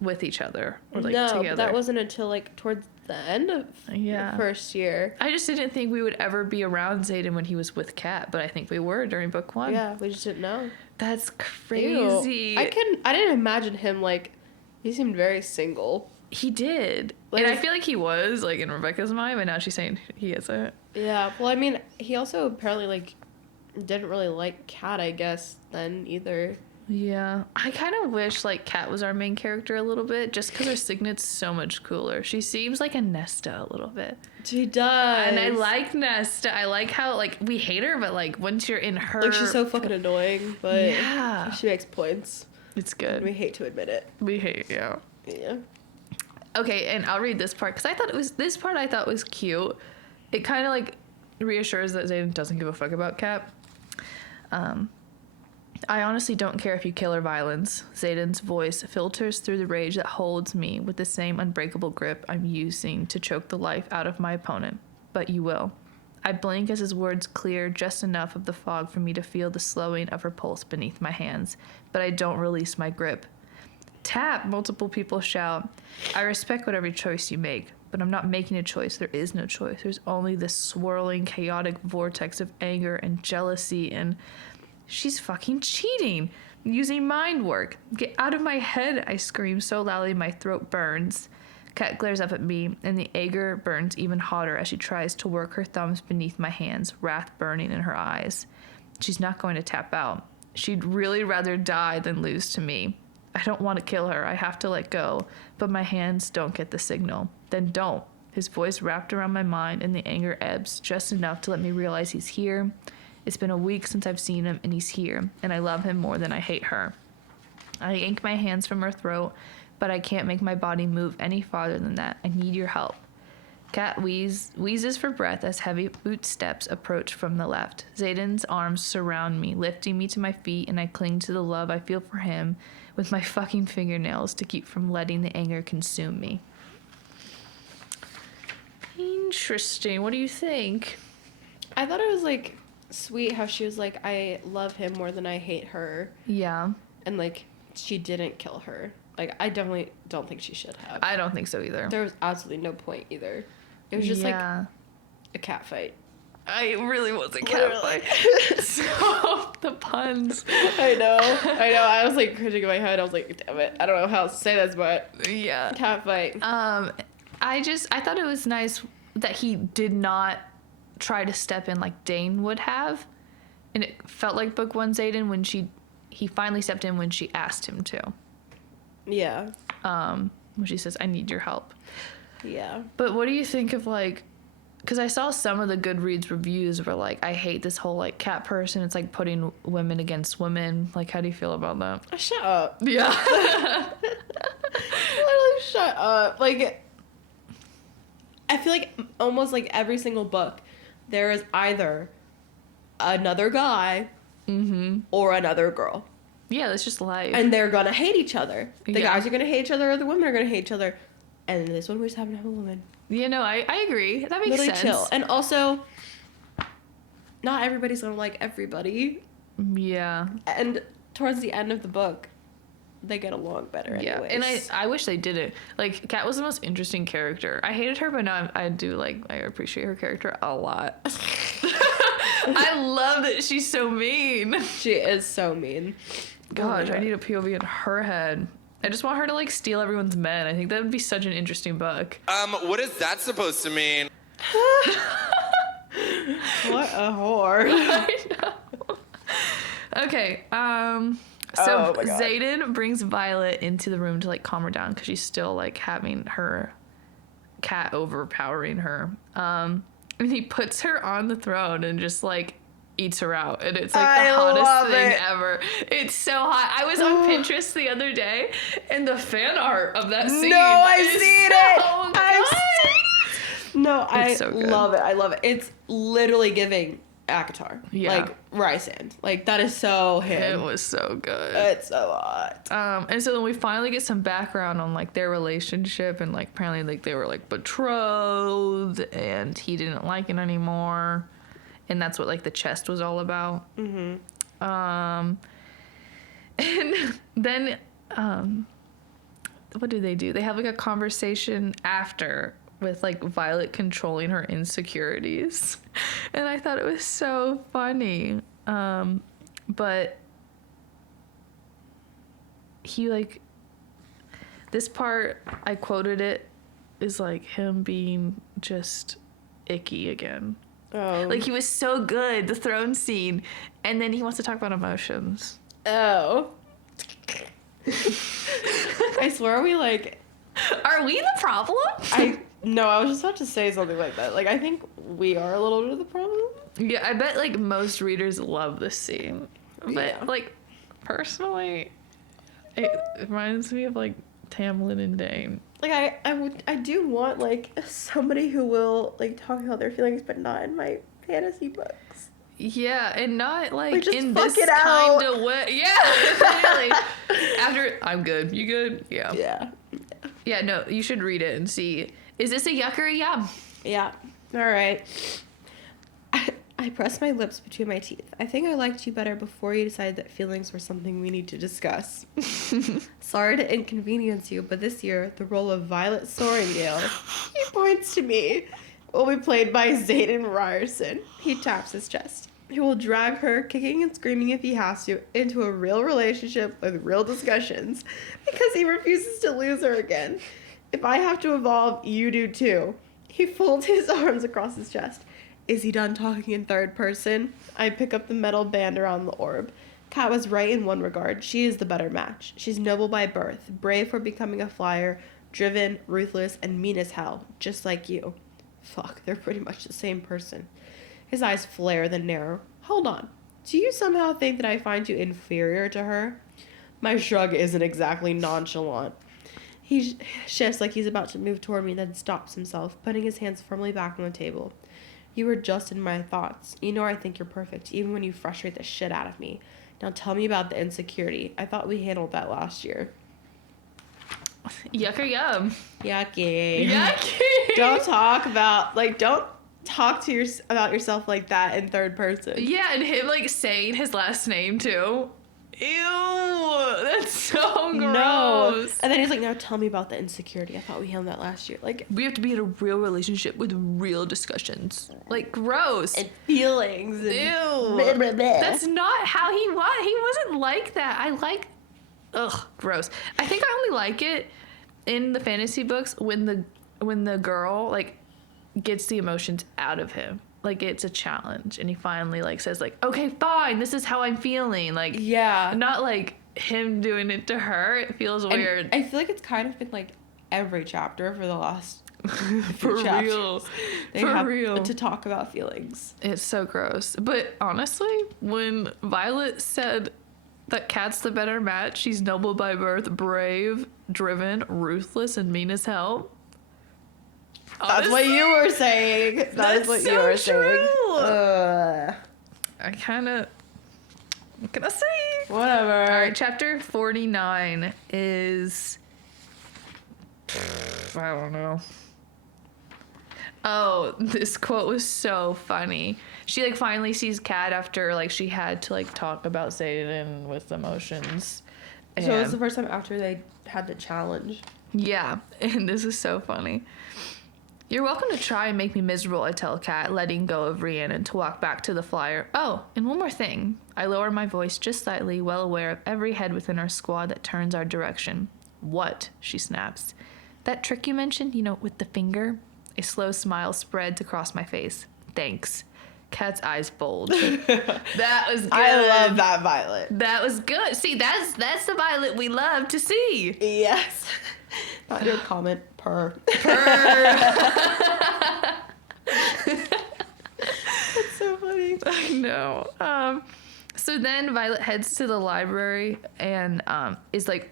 with each other or like no, together. but that wasn't until, like, towards the end of Yeah. the first year. I just didn't think we would ever be around Xaden when he was with Kat, but I think we were during book 1. Yeah, we just didn't know. That's Ew. crazy. I didn't imagine him, like... He seemed very single. He did. Like, and I feel like he was, like, in Rebecca's mind, but now she's saying he isn't. Yeah, well, I mean, he also apparently, like, didn't really like Kat, I guess, then either. Yeah. I kind of wish, like, Kat was our main character a little bit, just because her signet's so much cooler. She seems like a Nesta a little bit. She does. And I like Nesta. I like how, like, we hate her, but, like, once you're in her... Like, she's so fucking annoying, but Yeah. she makes points. It's And good. we hate to admit it. We hate, yeah. Yeah. Okay, and I'll read this part, because I thought this part I thought was cute. It kind of, like, reassures that Xaden doesn't give a fuck about Kat. I honestly don't care if you kill or violence. Xaden's voice filters through the rage that holds me with the same unbreakable grip I'm using to choke the life out of my opponent. But you will. I blink as his words clear just enough of the fog for me to feel the slowing of her pulse beneath my hands, but I don't release my grip. Tap, multiple people shout. I respect whatever choice you make, but I'm not making a choice. There is no choice. There's only this swirling, chaotic vortex of anger and jealousy and... She's fucking cheating, using mind work. Get out of my head, I scream so loudly my throat burns. Kat glares up at me, and the anger burns even hotter as she tries to work her thumbs beneath my hands, wrath burning in her eyes. She's not going to tap out. She'd really rather die than lose to me. I don't want to kill her. I have to let go, but my hands don't get the signal. Then don't. His voice wrapped around my mind, and the anger ebbs just enough to let me realize he's here. It's been a week since I've seen him, and he's here, and I love him more than I hate her. I yank my hands from her throat, but I can't make my body move any farther than that. I need your help. Kat wheezes for breath as heavy boot steps approach from the left. Xaden's arms surround me, lifting me to my feet, and I cling to the love I feel for him with my fucking fingernails to keep from letting the anger consume me. Interesting. What do you think? I thought it was, like, sweet how she was like, I love him more than I hate her. Yeah. And, like, she didn't kill her. Like, I definitely don't think she should have. I don't think so either. There was absolutely no point either. It was just, like, a cat fight. I really was a cat fight. So, the puns. I know. I was, like, cringing in my head. I was like, damn it. I don't know how else to say this, but Yeah. cat fight. I thought it was nice that he did not try to step in like Dane would have. And it felt like book 1 Xaden when he finally stepped in when she asked him to. Yeah. When she says, I need your help. Yeah. But what do you think of, like, because I saw some of the Goodreads reviews were like, I hate this whole, like, cat person. It's like putting women against women. Like, how do you feel about that? Shut up. Yeah. Literally shut up. Like, I feel like almost like every single book, there is either another guy or another girl. Yeah, that's just life. And they're gonna hate each other. The Yeah. guys are gonna hate each other, or the women are gonna hate each other. And in this one, we just happen to have a woman. You know, I agree. That makes Really sense. chill. And also, not everybody's gonna like everybody. Yeah. And towards the end of the book, they get along better Yeah. anyways. And I wish they didn't. Like, Kat was the most interesting character. I hated her, but now I do, like, I appreciate her character a lot. I love that she's so mean. She is so mean. Gosh, I need a POV in her head. I just want her to, like, steal everyone's men. I think that would be such an interesting book. What is that supposed to mean? What a whore. I know. Okay, Oh so my God. Xaden brings Violet into the room to, like, calm her down because she's still, like, having her cat overpowering her. And he puts her on the throne and just, like, eats her out, and it's like I the love hottest thing it. ever. It's so hot. I was on Pinterest the other day, and the fan art of that scene. No, I've is seen so it. good. I've seen it. No, I so good. love it. I love it. It's literally giving Akatar. Yeah. Like Rysand. Like that is so It him. was so good. It's so hot. And so then we finally get some background on, like, their relationship, and, like, apparently, like, they were, like, betrothed, and he didn't like it anymore, and that's what, like, the chest was all about. And then what do? They have, like, a conversation after with, like, Violet controlling her insecurities, and I thought it was so funny. But he, like, this part, I quoted it, is, like, him being just icky again. Oh. Like, he was so good, the throne scene, and then he wants to talk about emotions. Oh. I swear we like Are we the problem? I was just about to say something like that. Like I think we are a little bit of the problem. Yeah, I bet, like, most readers love this scene. But, Yeah. like, personally, it reminds me of, like, Tamlin and Dane. Like I do want like somebody who will like talk about their feelings, but not in my fantasy books. Yeah, and not, like, just in fuck this it out. kind of way. Yeah, really. After, I'm good. You good? Yeah. Yeah. Yeah, no, you should read it and see. Is this a yuck or a yum? Yeah. All right. I pressed my lips between my teeth. I think I liked you better before you decided that feelings were something we need to discuss. Sorry to inconvenience you, but this year, the role of Violet Soaringale, he points to me, will be played by Xaden Ryerson. He taps his chest. He will drag her, kicking and screaming if he has to, into a real relationship with real discussions because he refuses to lose her again. If I have to evolve, you do too. He folds his arms across his chest. Is he done talking in third person? I pick up the metal band around the orb. Kat was right in one regard. She is the better match. She's noble by birth, brave for becoming a flyer, driven, ruthless, and mean as hell, just like you. Fuck, they're pretty much the same person. His eyes flare, then narrow. Hold on. Do you somehow think that I find you inferior to her? My shrug isn't exactly nonchalant. He shifts like he's about to move toward me, then stops himself, putting his hands firmly back on the table. You were just in my thoughts. You know I think you're perfect, even when you frustrate the shit out of me. Now tell me about the insecurity. I thought we handled that last year. Yuck or yum? Yucky. Yucky! Don't talk to about yourself like that in third person. Yeah, and him, like, saying his last name, too. Ew, that's so gross. No. And then he's like, now tell me about the insecurity. I thought we handled that last year. Like, We have to be in a real relationship with real discussions. Like, gross. and feelings. And Ew. blah, blah, blah. That's not how he was. He wasn't like that. Ugh, gross. I think I only like it in the fantasy books when the girl, like, gets the emotions out of him. Like, it's a challenge, and he finally, like, says, like, okay, fine, this is how I'm feeling. Like, Yeah. not, like, him doing it to her. It feels And weird. I feel like it's kind of been, like, every chapter for the last For chapters. real. They For have real. to talk about feelings. It's so gross. But honestly, when Violet said that Kat's the better match, she's noble by birth, brave, driven, ruthless, and mean as hell. That's what you were saying. That is what so you were true. saying. I kind of... What can I say? Whatever. All right, chapter 49 is... I don't know. Oh, this quote was so funny. She like finally sees Kat after like she had to like talk about Zayden with emotions. So it was the And- first time after they had the challenge. yeah, and this is so funny. You're welcome to try and make me miserable, I tell Kat, letting go of Rhiannon to walk back to the flyer. Oh, and one more thing. I lower my voice just slightly, well aware of every head within our squad that turns our direction. What? She snaps. That trick you mentioned, with the finger? A slow smile spreads across my face. Thanks. Kat's eyes bulge. That was good. I love that Violet. That was good. See, that's the Violet we love to see. Yes. Not your comment, That's so funny. I know. So then Violet heads to the library and is like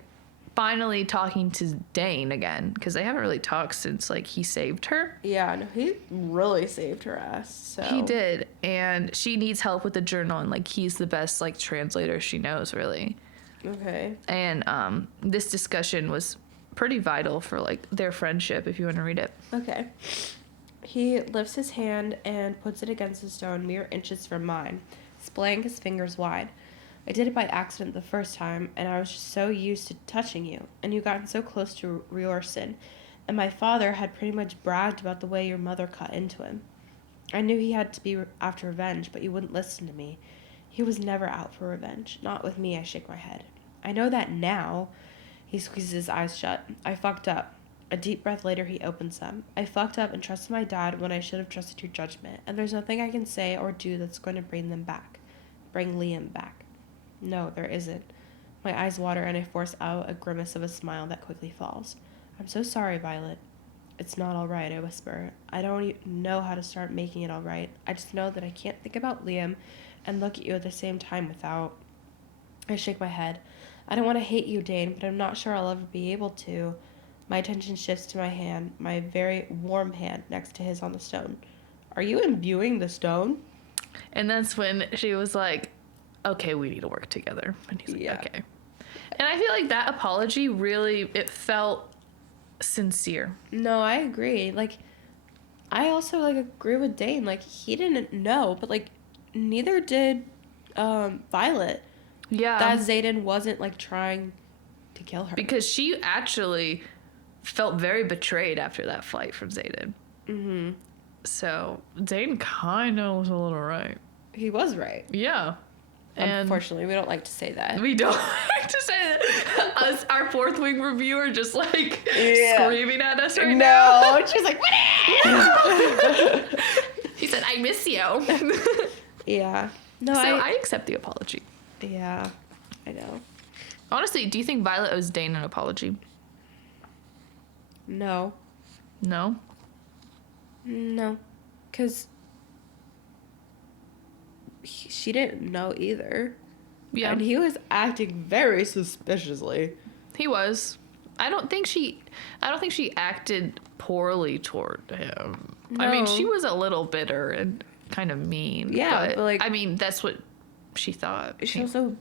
finally talking to Dane again because they haven't really talked since like he saved her. Yeah, no, he really saved her ass. So He did, and she needs help with the journal, and like he's the best like translator she knows, really. Okay. And this discussion was pretty vital for like their friendship. If you want to read it. Okay. He lifts his hand and puts it against the stone mere inches from mine, splaying his fingers wide. I did it by accident the first time, and I was just so used to touching you, and you gotten so close to Riorson, and my father had pretty much bragged about the way your mother cut into him. I knew he had to be after revenge, but you wouldn't listen to me. He was never out for revenge. Not with me, I shake my head. I know that now. He squeezes his eyes shut. I fucked up. A deep breath later, he opens them. I fucked up and trusted my dad when I should have trusted your judgment, and there's nothing I can say or do that's going to bring them back. Bring Liam back. No, there isn't. My eyes water and I force out a grimace of a smile that quickly falls. I'm so sorry, Violet. It's not all right, I whisper. I don't know how to start making it all right. I just know that I can't think about Liam and look at you at the same time without... I shake my head. I don't want to hate you, Dane, but I'm not sure I'll ever be able to. My attention shifts to my hand, my very warm hand next to his on the stone. Are you imbuing the stone? And that's when she was like, okay, we need to work together. And he's like, Yeah. okay. And I feel like that apology really, it felt sincere. No, I agree. Like, I also, agree with Dane. Like, he didn't know, but, neither did Violet. Yeah. That Zayden wasn't, trying to kill her. Because she actually felt very betrayed after that flight from Zayden. Mm-hmm. So Zayden kind of was a little right. He was right. Yeah. And Unfortunately, we don't like to say that. we don't like to say that. Us, our fourth wing reviewer, just Yeah. screaming at us right now. No, she's like, He said, I miss you. yeah. No, So I accept the apology. yeah, I know. Honestly, do you think Violet owes Dane an apology? No. No? No. Because she didn't know either. Yeah. And he was acting very suspiciously. He was. I don't think she acted poorly toward him. I mean, No. she was a little bitter and kind of mean. Yeah, but, I mean, that's what she thought. She also,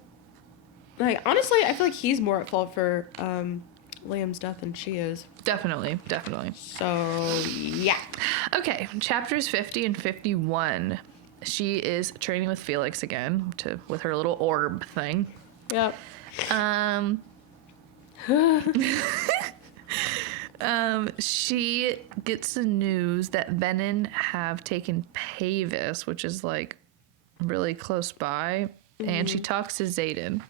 honestly, I feel like he's more at fault for Liam's death than she is. Definitely. So, yeah. Okay, chapters 50 and 51. She is training with Felix again with her little orb thing. Yep. She gets the news that Benin have taken Pavis, which is really close by, and she talks to Zayden.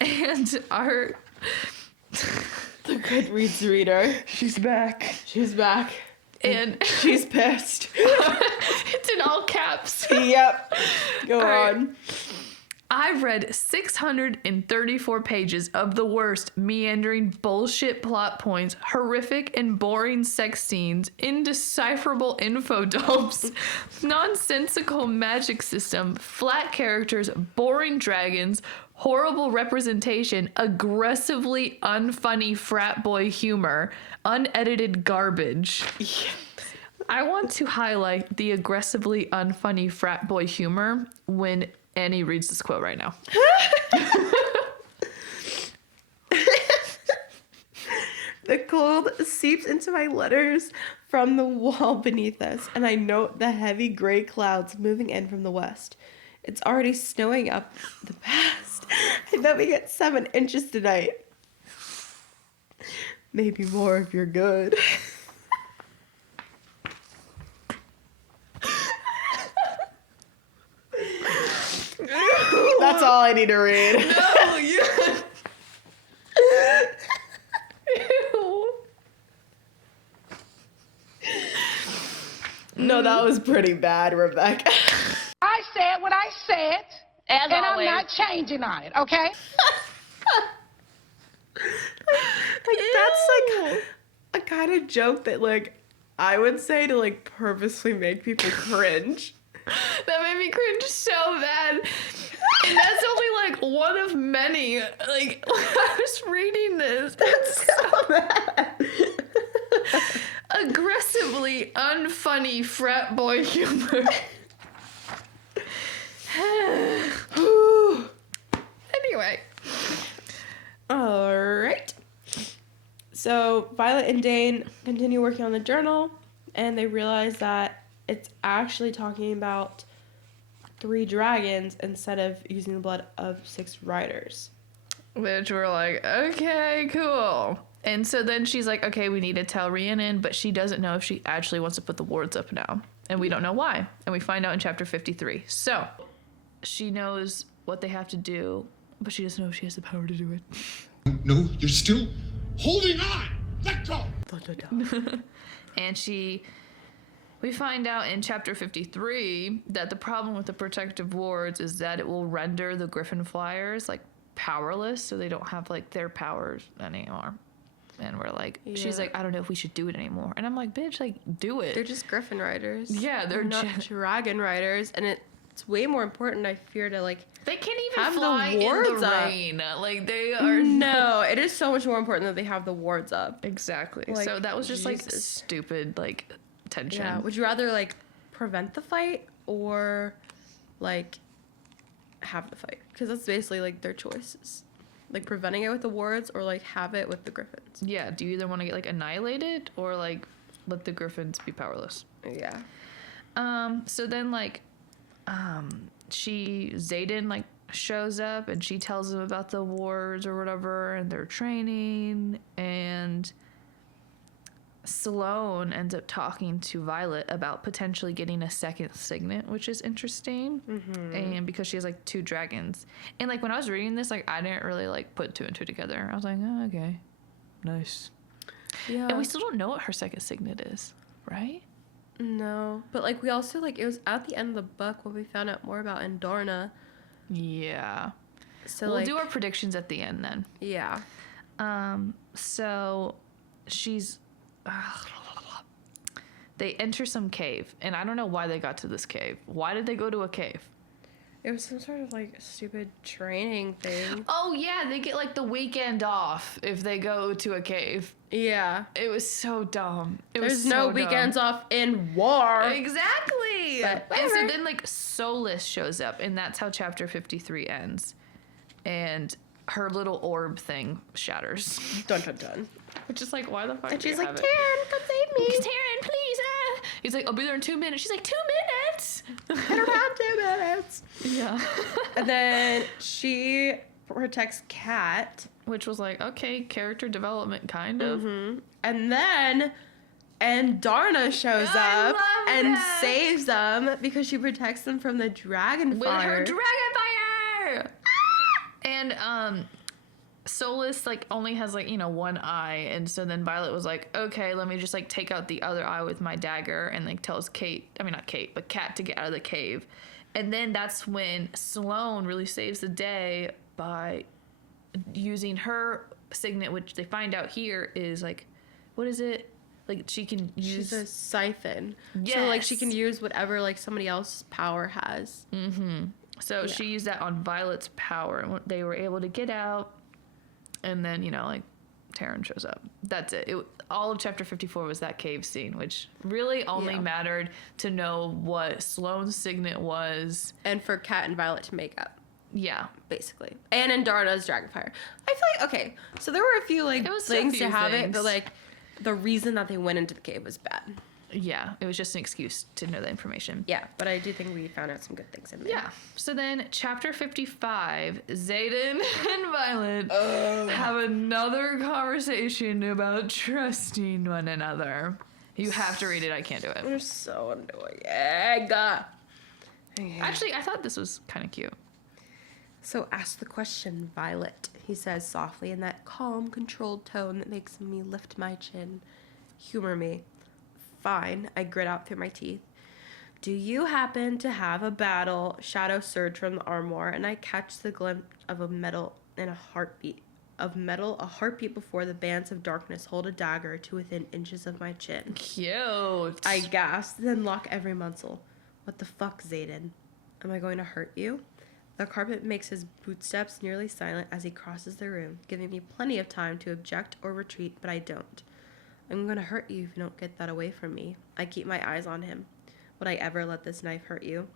And our The Goodreads reader. she's back. She's back. And She's pissed. it's in all caps. Yep. Go All right. on. I've read 634 pages of the worst meandering bullshit plot points, horrific and boring sex scenes, indecipherable info dumps, nonsensical magic system, flat characters, boring dragons, horrible representation, aggressively unfunny frat boy humor, unedited garbage. I want to highlight the aggressively unfunny frat boy humor when Annie reads this quote right now. The cold seeps into my letters from the wall beneath us, and I note the heavy gray clouds moving in from the west. It's already snowing up the past. I bet we get 7 inches tonight. Maybe more if you're good. That's all I need to read. No, you. Ew. No, that was pretty bad, Rebecca. I said what I said, As and always. I'm not changing on it, okay? Like, that's like a kind of joke that, like, I would say to, like, purposely make people cringe. That made me cringe so bad. And that's only like one of many. Like, I was reading this. That's so bad. Aggressively unfunny frat boy humor. Anyway. All right. So Violet and Dane continue working on the journal, and they realize that it's actually talking about 3 dragons instead of using the blood of 6 riders. Which we're like, okay, cool. And so then she's like, okay, we need to tell Rhiannon, but she doesn't know if she actually wants to put the wards up now. And we don't know why. And we find out in chapter 53. So she knows what they have to do, but she doesn't know if she has the power to do it. No, you're still holding on. Let go. And we find out in chapter 53 that the problem with the protective wards is that it will render the Griffin Flyers like powerless, so they don't have like their powers anymore. And we're like, she's like, I don't know if we should do it anymore. And I'm like, bitch, like, do it. They're just Griffin riders. Yeah, they're not dragon riders, and it's way more important, I fear, to like. They can't even have the fly in wards the up. rain. Like, they are No, it is so much more important that they have the wards up. Exactly. Like, so that was just like Jesus. stupid like tension. Yeah. Would you rather like prevent the fight or like have the fight? Because that's basically like their choices. Like preventing it with the wards or like have it with the Griffins. Yeah, do you either want to get like annihilated or like let the Griffins be powerless? Yeah. So then like Xaden like shows up and she tells them about the wards or whatever and their training, and Sloane ends up talking to Violet about potentially getting a second signet, which is interesting. And because she has like 2 dragons, and like when I was reading this, like I didn't really like put 2 and 2 together. I was like, oh, okay, nice. Yeah. And we still don't know what her second signet is, right? No, but like we also like it was at the end of the book when we found out more about Endorna. Yeah. So We'll like, do our predictions at the end then. yeah. So she's they enter some cave, and I don't know why they got to this cave. Why did they go to a cave? It was some sort of like stupid training thing. Oh yeah, they get like the weekend off if they go to a cave. Yeah. It was so dumb. There's no weekends off in war. Exactly. But And so whatever. then like Solus shows up, and that's how chapter 53 ends. And her little orb thing shatters. Dun dun dun. Which is like, why the fuck? And do you she's like, have it? Taryn, come save me. Taryn, please. He's like, I'll be there in 2 minutes. She's like, 2 minutes? I don't have 2 minutes. Yeah. And then she protects Kat. Which was like, okay, character development, kind of. And then Darna shows I up love and that. saves them because she protects them from the dragon With fire. her dragon fire! And, Solus, like, only has, like, 1 eye. And so then Violet was like, okay, let me just, like, take out the other eye with my dagger. And, like, tells Kat to get out of the cave. And then that's when Sloane really saves the day by using her signet, which they find out here is like, what is it? Like she can use. She's a siphon. Yes. So like she can use whatever like somebody else's power has. So she used that on Violet's power, and they were able to get out. And then, like, Taryn shows up. That's it. All of chapter 54 was that cave scene, which really only mattered to know what Sloane's signet was. And for Kat and Violet to make up. Yeah. Basically. And Andarna's Dragonfire. I feel like, okay, so there were a few, like, things to have it, but, like, the reason that they went into the cave was bad. Yeah, it was just an excuse to know the information. Yeah, but I do think we found out some good things in there. Yeah. So then, chapter 55, Xaden and Violet have another conversation about trusting one another. You have to read it. I can't do it. They're so annoying. Actually, I thought this was kind of cute. So ask the question, Violet, he says softly in that calm, controlled tone that makes me lift my chin. Humor me. Fine, I grit out through my teeth. Do you happen to have a battle? Shadows surge from the armoire, and I catch the glimpse of a metal and a heartbeat. Of metal, a heartbeat before the bands of darkness hold a dagger to within inches of my chin. Cute. I gasp, then lock every muscle. What the fuck, Xaden? Am I going to hurt you? The carpet makes his bootsteps nearly silent as he crosses the room, giving me plenty of time to object or retreat, but I don't. I'm going to hurt you if you don't get that away from me. I keep my eyes on him. Would I ever let this knife hurt you?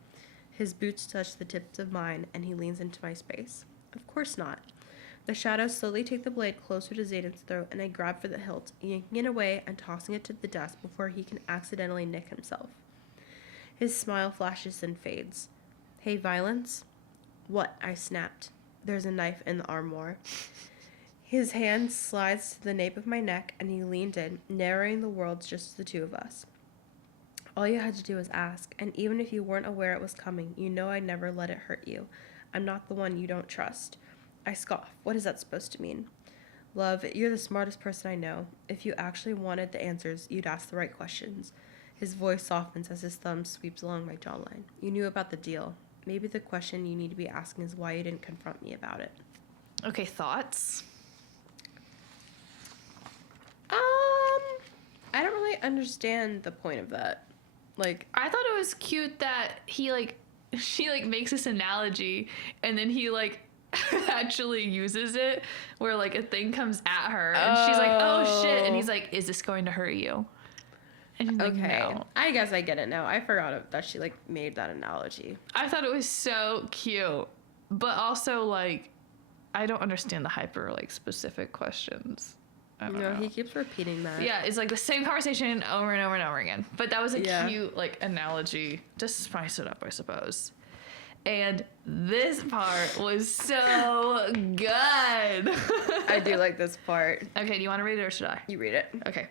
His boots touch the tips of mine, and he leans into my space. Of course not. The shadows slowly take the blade closer to Xaden's throat, and I grab for the hilt, yanking it away and tossing it to the desk before he can accidentally nick himself. His smile flashes and fades. Hey, Violence? What? I snapped. There's a knife in the armoire. His hand slides to the nape of my neck, and he leaned in, narrowing the world just the two of us. All you had to do was ask, and even if you weren't aware it was coming, you know I'd never let it hurt you. I'm not the one you don't trust. I scoff. What is that supposed to mean? Love, you're the smartest person I know. If you actually wanted the answers, you'd ask the right questions. His voice softens as his thumb sweeps along my jawline. You knew about the deal. Maybe the question you need to be asking is why you didn't confront me about it. Okay, thoughts? I don't really understand the point of that. Like, I thought it was cute that she makes this analogy and then he actually uses it where a thing comes at her and she's like, oh shit, and he's like, is this going to hurt you? And he's like, no. I guess I get it now. I forgot that she made that analogy. I thought it was so cute, but also I don't understand the hyper specific questions. I don't know. He keeps repeating that. Yeah, it's the same conversation over and over and over again. But that was a cute analogy. Just spice it up, I suppose. And this part was so good. I do like this part. Okay, do you want to read it or should I? You read it. Okay.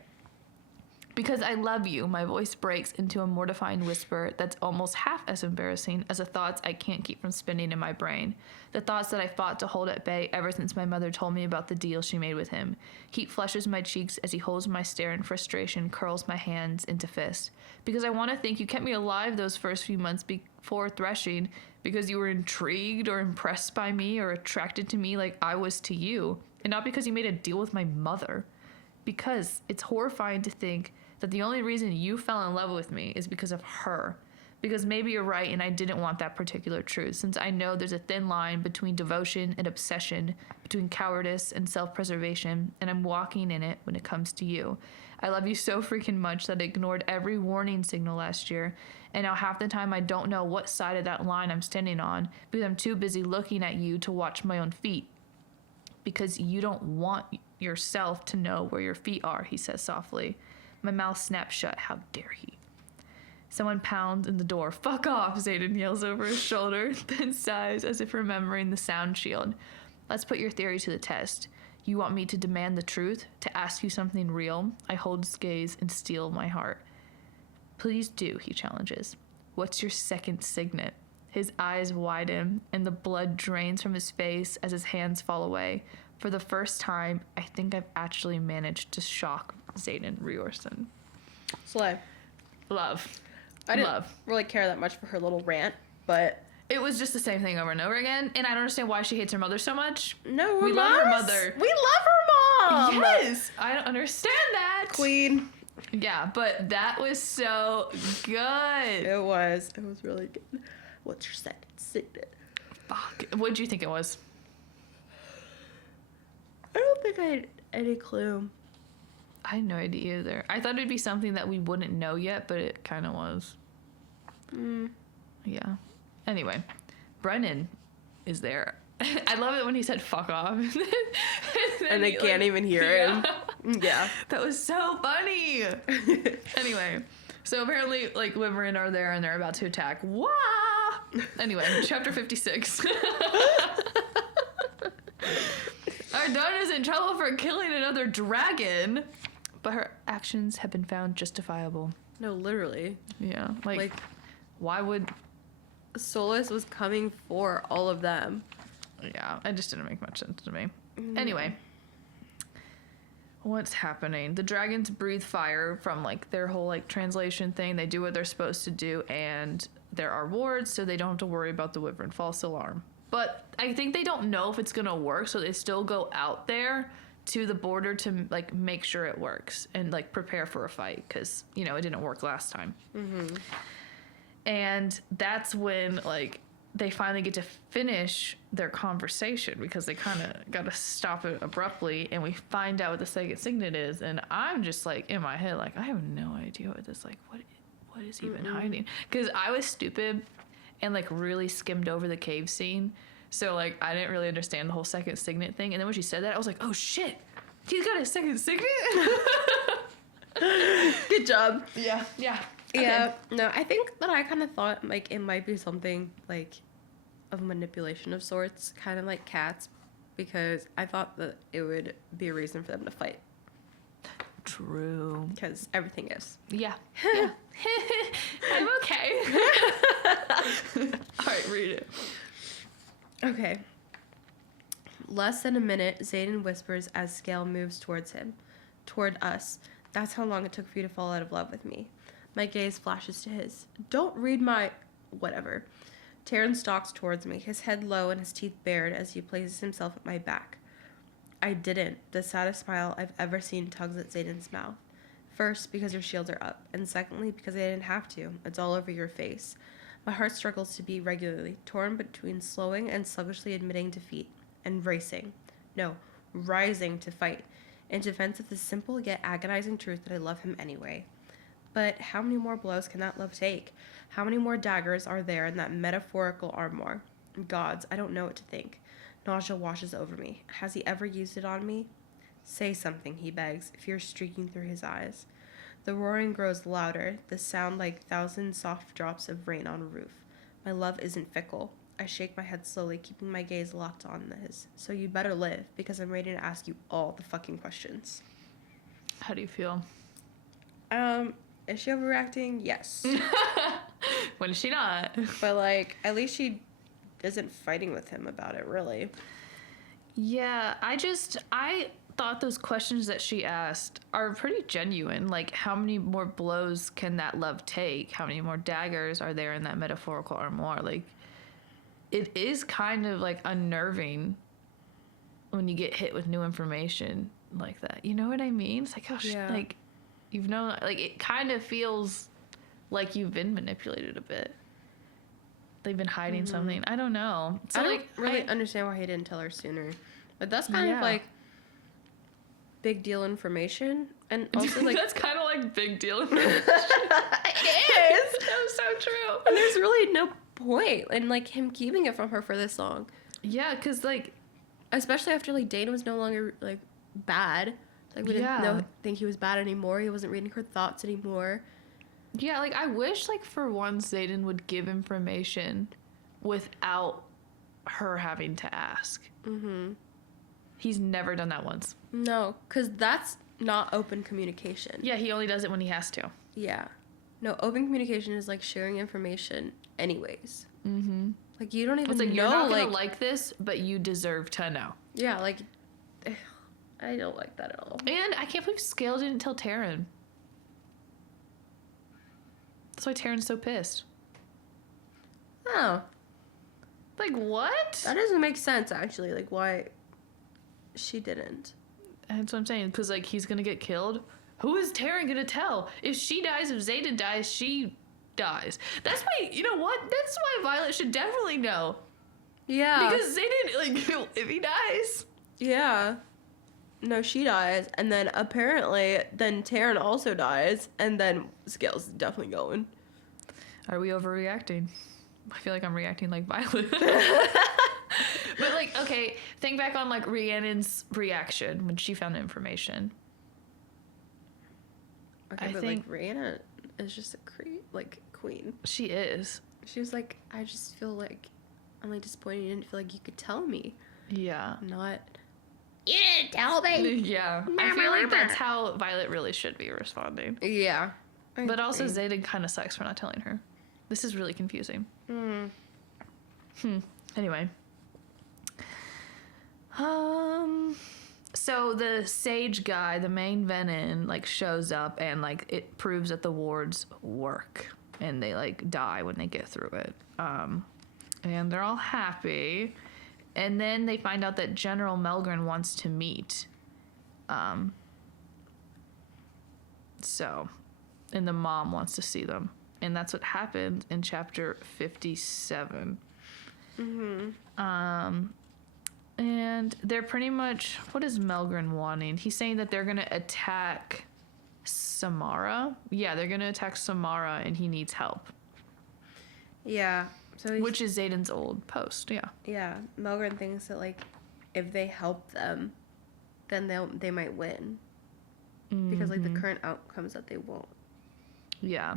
Because I love you, my voice breaks into a mortifying whisper that's almost half as embarrassing as the thoughts I can't keep from spinning in my brain. The thoughts that I fought to hold at bay ever since my mother told me about the deal she made with him. Heat flushes my cheeks as he holds my stare in frustration, curls my hands into fists. Because I want to think you kept me alive those first few months before threshing, because you were intrigued or impressed by me or attracted to me like I was to you, and not because you made a deal with my mother. Because it's horrifying to think that the only reason you fell in love with me is because of her. Because maybe you're right and I didn't want that particular truth, since I know there's a thin line between devotion and obsession, between cowardice and self-preservation, and I'm walking in it when it comes to you. I love you so freaking much that I ignored every warning signal last year, and now half the time I don't know what side of that line I'm standing on because I'm too busy looking at you to watch my own feet. Because you don't want yourself to know where your feet are, he says softly. My mouth snaps shut. How dare he? Someone pounds in the door. Fuck off, Xaden yells over his shoulder, then sighs as if remembering the sound shield. Let's put your theory to the test. You want me to demand the truth? To ask you something real? I hold his gaze and steel my heart. Please do, he challenges. What's your second signet? His eyes widen and the blood drains from his face as his hands fall away. For the first time, I think I've actually managed to shock Xaden Riorson. Slay. Love. I didn't really care that much for her little rant. but It was just the same thing over and over again, and I don't understand why she hates her mother so much. no, We love her mother. We love her mom. Yes! I don't understand that. Queen. Yeah, but that was so good. It was really good. What's your second signet? Fuck. What'd you think it was? I don't think I had any clue. I had no idea either. I thought it'd be something that we wouldn't know yet, but it kind of was. Yeah. Anyway, Brennan is there. I love it when he said "fuck off," And they can't even hear him. Yeah. That was so funny. Anyway, so apparently, like, Wyvern are there and they're about to attack. Wah! Anyway, chapter 56. Our daughter's in trouble for killing another dragon, but her actions have been found justifiable. No, literally. Yeah, Like- like why would? Solus was coming for all of them. Yeah, it just didn't make much sense to me. Anyway, what's happening? The dragons breathe fire from, like, their whole, like, translation thing. They do what they're supposed to do, and there are wards, so they don't have to worry about the Wyvern. False alarm. But I think they don't know if it's gonna work, so they still go out there to the border to, like, make sure it works and, like, prepare for a fight, because, you know, it didn't work last time. And that's when, like, they finally get to finish their conversation, because they kind of got to stop it abruptly, and we find out what the second signet is, and I'm just, like, in my head, like, I have no idea what this, like, what is even hiding? Because I was stupid and, like, really skimmed over the cave scene, so, like, I didn't really understand the whole second signet thing, and then when she said that, I was like, oh shit, he's got a second signet. Good job. Yeah. Yeah. No, I think that I kind of thought, like, it might be something, like, of manipulation of sorts, kind of like cats, because I thought that it would be a reason for them to fight, True. because everything is. Yeah. I'm okay. All right, read it. Okay. Less than a minute, Zayden whispers as Scale moves toward us. That's how long it took for you to fall out of love with me. My gaze flashes to his. Don't read my... whatever. Taryn stalks towards me, his head low and his teeth bared as he places himself at my back. I didn't. The saddest smile I've ever seen tugs at Zayden's mouth. First, because your shields are up, and secondly, because I didn't have to. It's all over your face. My heart struggles to beat regularly, torn between slowing and sluggishly admitting defeat, and racing. No, rising to fight, in defense of the simple yet agonizing truth that I love him anyway. But how many more blows can that love take? How many more daggers are there in that metaphorical armor? Gods, I don't know what to think. Nausea washes over me. Has he ever used it on me? Say something, he begs, fear streaking through his eyes. The roaring grows louder, the sound like 1,000 soft drops of rain on a roof. My love isn't fickle. I shake my head slowly, keeping my gaze locked on his. So you better live, because I'm ready to ask you all the fucking questions. How do you feel? Is she overreacting? Yes. When is she not? But, like, at least she isn't fighting with him about it, really. Yeah, I thought those questions that she asked are pretty genuine. Like, how many more blows can that love take? How many more daggers are there in that metaphorical armoire? Like, it is kind of, like, unnerving when you get hit with new information like that. You know what I mean? It's like, oh, Yeah. like, you've known, like, it kind of feels like you've been manipulated a bit. They've been hiding something. I don't know. So, I don't like, really understand why he didn't tell her sooner. But that's kind of, like, big deal information. And also, like... that's kind of like big deal information. It is! That was so true. And there's really no point in, like, him keeping it from her for this long. Yeah, because, like... Especially after, like, Dane was no longer, like, bad. Like, we didn't think he was bad anymore. He wasn't reading her thoughts anymore. Yeah, like, I wish, like, for once Zayden would give information without her having to ask. Mm-hmm. He's never done that once. No, because that's not open communication. Yeah, he only does it when he has to. Yeah. No, open communication is, like, sharing information anyways. Mm-hmm. Like, you don't even It's like, know, you're not gonna like this, but you deserve to know. Yeah, like, I don't like that at all. And I can't believe Scale didn't tell Taryn. That's why Taryn's so pissed. Oh, Like, what? that doesn't make sense, actually. Like, why she didn't. That's what I'm saying. Because, like, he's going to get killed. Who is Taryn going to tell? If she dies, if Zayden dies, she dies. That's why, you know what? That's why Violet should definitely know. Yeah. Because Zayden, like, if he dies. Yeah. No, she dies. And then apparently, then Taryn also dies. And then Scales is definitely going. Are we overreacting? I feel like I'm reacting like Violet. But, like, okay, think back on, like, Rhiannon's reaction when she found the information. Okay, I but think- like Rihanna is just a queen. She is. She was like, I just feel like I'm like disappointed you didn't feel like you could tell me. Yeah. Not, you didn't tell me. Yeah. I feel like that's how Violet really should be responding. Yeah. But also, Zayden kind of sucks for not telling her. This is really confusing. Anyway. So the sage guy, the main Venom, like, shows up and, like, it proves that the wards work. And they, like, die when they get through it. And they're all happy. And then they find out that General Melgren wants to meet. And the mom wants to see them. And that's what happened in chapter 57. And they're pretty much, what is Melgren wanting? He's saying that they're going to attack Samara. Yeah, they're going to attack Samara and he needs help. Yeah. So he's, Which is Zayden's old post, yeah. yeah, Melgren thinks that like if they help them, then they might win. Because like the current outcomes that they won't. Yeah.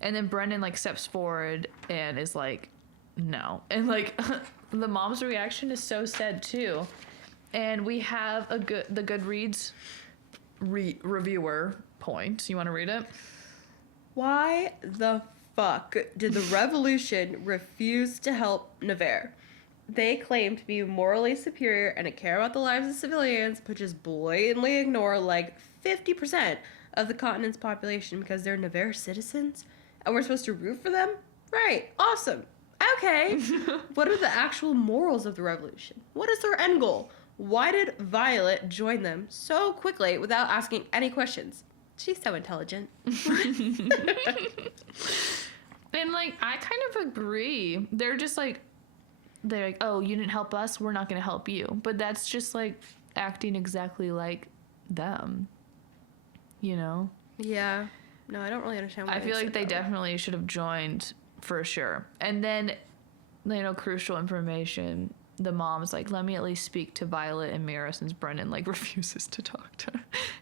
And then Brendan, like, steps forward and is like, no. And, like, the mom's reaction is so sad, too. And we have the Goodreads reviewer point. You want to read it? Why the fuck did the revolution refuse to help Nevers? They claim to be morally superior and to care about the lives of civilians, but just blatantly ignore like 50% of the continent's population because they're Nevers citizens and we're supposed to root for them? Right, awesome. Okay. What are the actual morals of the revolution? What is their end goal? Why did Violet join them so quickly without asking any questions? She's so intelligent. And, like, I kind of agree. They're like, oh, you didn't help us, we're not going to help you. But that's just, like, acting exactly like them. You know? Yeah. No, I don't really understand why I feel like they said that. definitely should have joined for sure. And then, you know, crucial information. The mom's like, let me at least speak to Violet and Mira since Brendan, like, refuses to talk to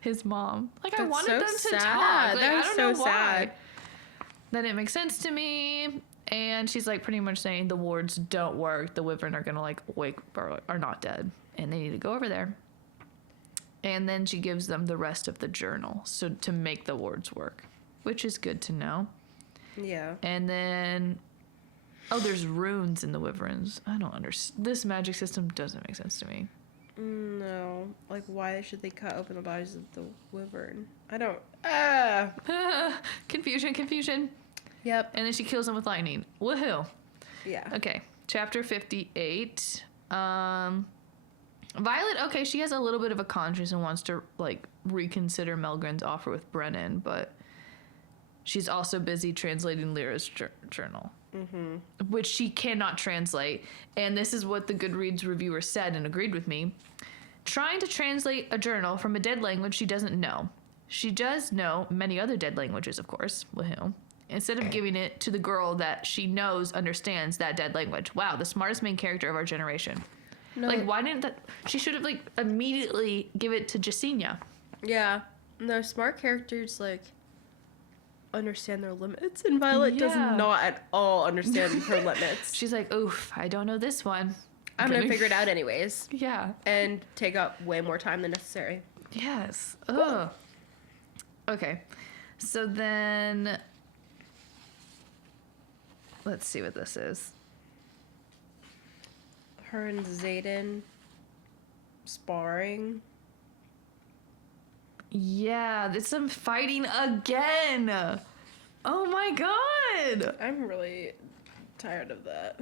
his mom. Like, I That's wanted so them to sad. talk. Like, That I was don't so know why. sad. That didn't make sense to me. And she's, like, pretty much saying the wards don't work. The Wyvern are going to, like, wake or are not dead. And they need to go over there. And then she gives them the rest of the journal so to make the wards work, which is good to know. Yeah. And then, oh, there's runes in the Wyverns. I don't understand. This magic system doesn't make sense to me. No. Like, why should they cut open the bodies of the wyvern? I don't... Confusion. Yep. And then she kills him with lightning. Woohoo. Yeah. Okay, chapter 58. Violet, okay, she has a little bit of a conscience and wants to, like, reconsider Melgren's offer with Brennan, but she's also busy translating Lyra's journal, which she cannot translate. And this is what the Goodreads reviewer said and agreed with me. Trying to translate a journal from a dead language she doesn't know. She does know many other dead languages, of course. Woohoo. Instead of giving it to the girl that she knows understands that dead language. Wow, the smartest main character of our generation. No. Like, why didn't that... She should have, like, immediately give it to Jacina. Yeah. No, smart characters, like, understand their limits, and Violet does Yeah. not at all understand her limits. She's like, oof, I don't know this one. I'm gonna figure it out anyways, Yeah. and take up way more time than necessary. Yes. Ugh. Okay. So then... Let's see what this is. Her and Zayden sparring. Yeah, it's them fighting again. Oh my god. I'm really tired of that.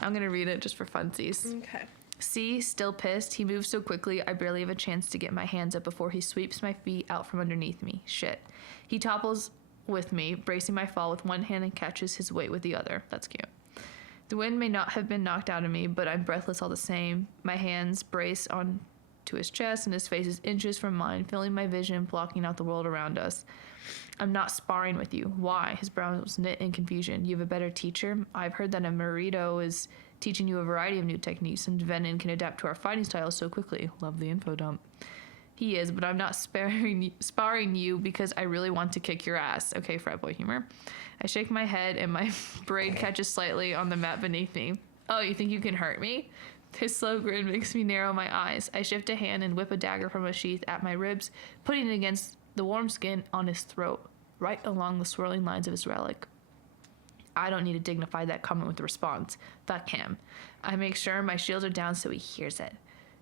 I'm gonna read it just for funsies. Okay. C, still pissed. He moves so quickly, I barely have a chance to get my hands up before he sweeps my feet out from underneath me. Shit. He topples with me, bracing my fall with one hand and catches his weight with the other. That's cute. The wind may not have been knocked out of me, but I'm breathless all the same. My hands brace on to his chest, and his face is inches from mine, filling my vision, blocking out the world around us. I'm not sparring with you. Why? His brows knit in confusion. You have a better teacher? I've heard that a Merito is teaching you a variety of new techniques, and Venin can adapt to our fighting styles so quickly. Love the info dump. He is, but I'm not sparring you because I really want to kick your ass. Okay, frat boy humor. I shake my head, and my braid catches slightly on the mat beneath me. Oh, you think you can hurt me? His slow grin makes me narrow my eyes. I shift a hand and whip a dagger from a sheath at my ribs, putting it against the warm skin on his throat, right along the swirling lines of his relic. I don't need to dignify that comment with a response. Fuck him. I make sure my shields are down so he hears it.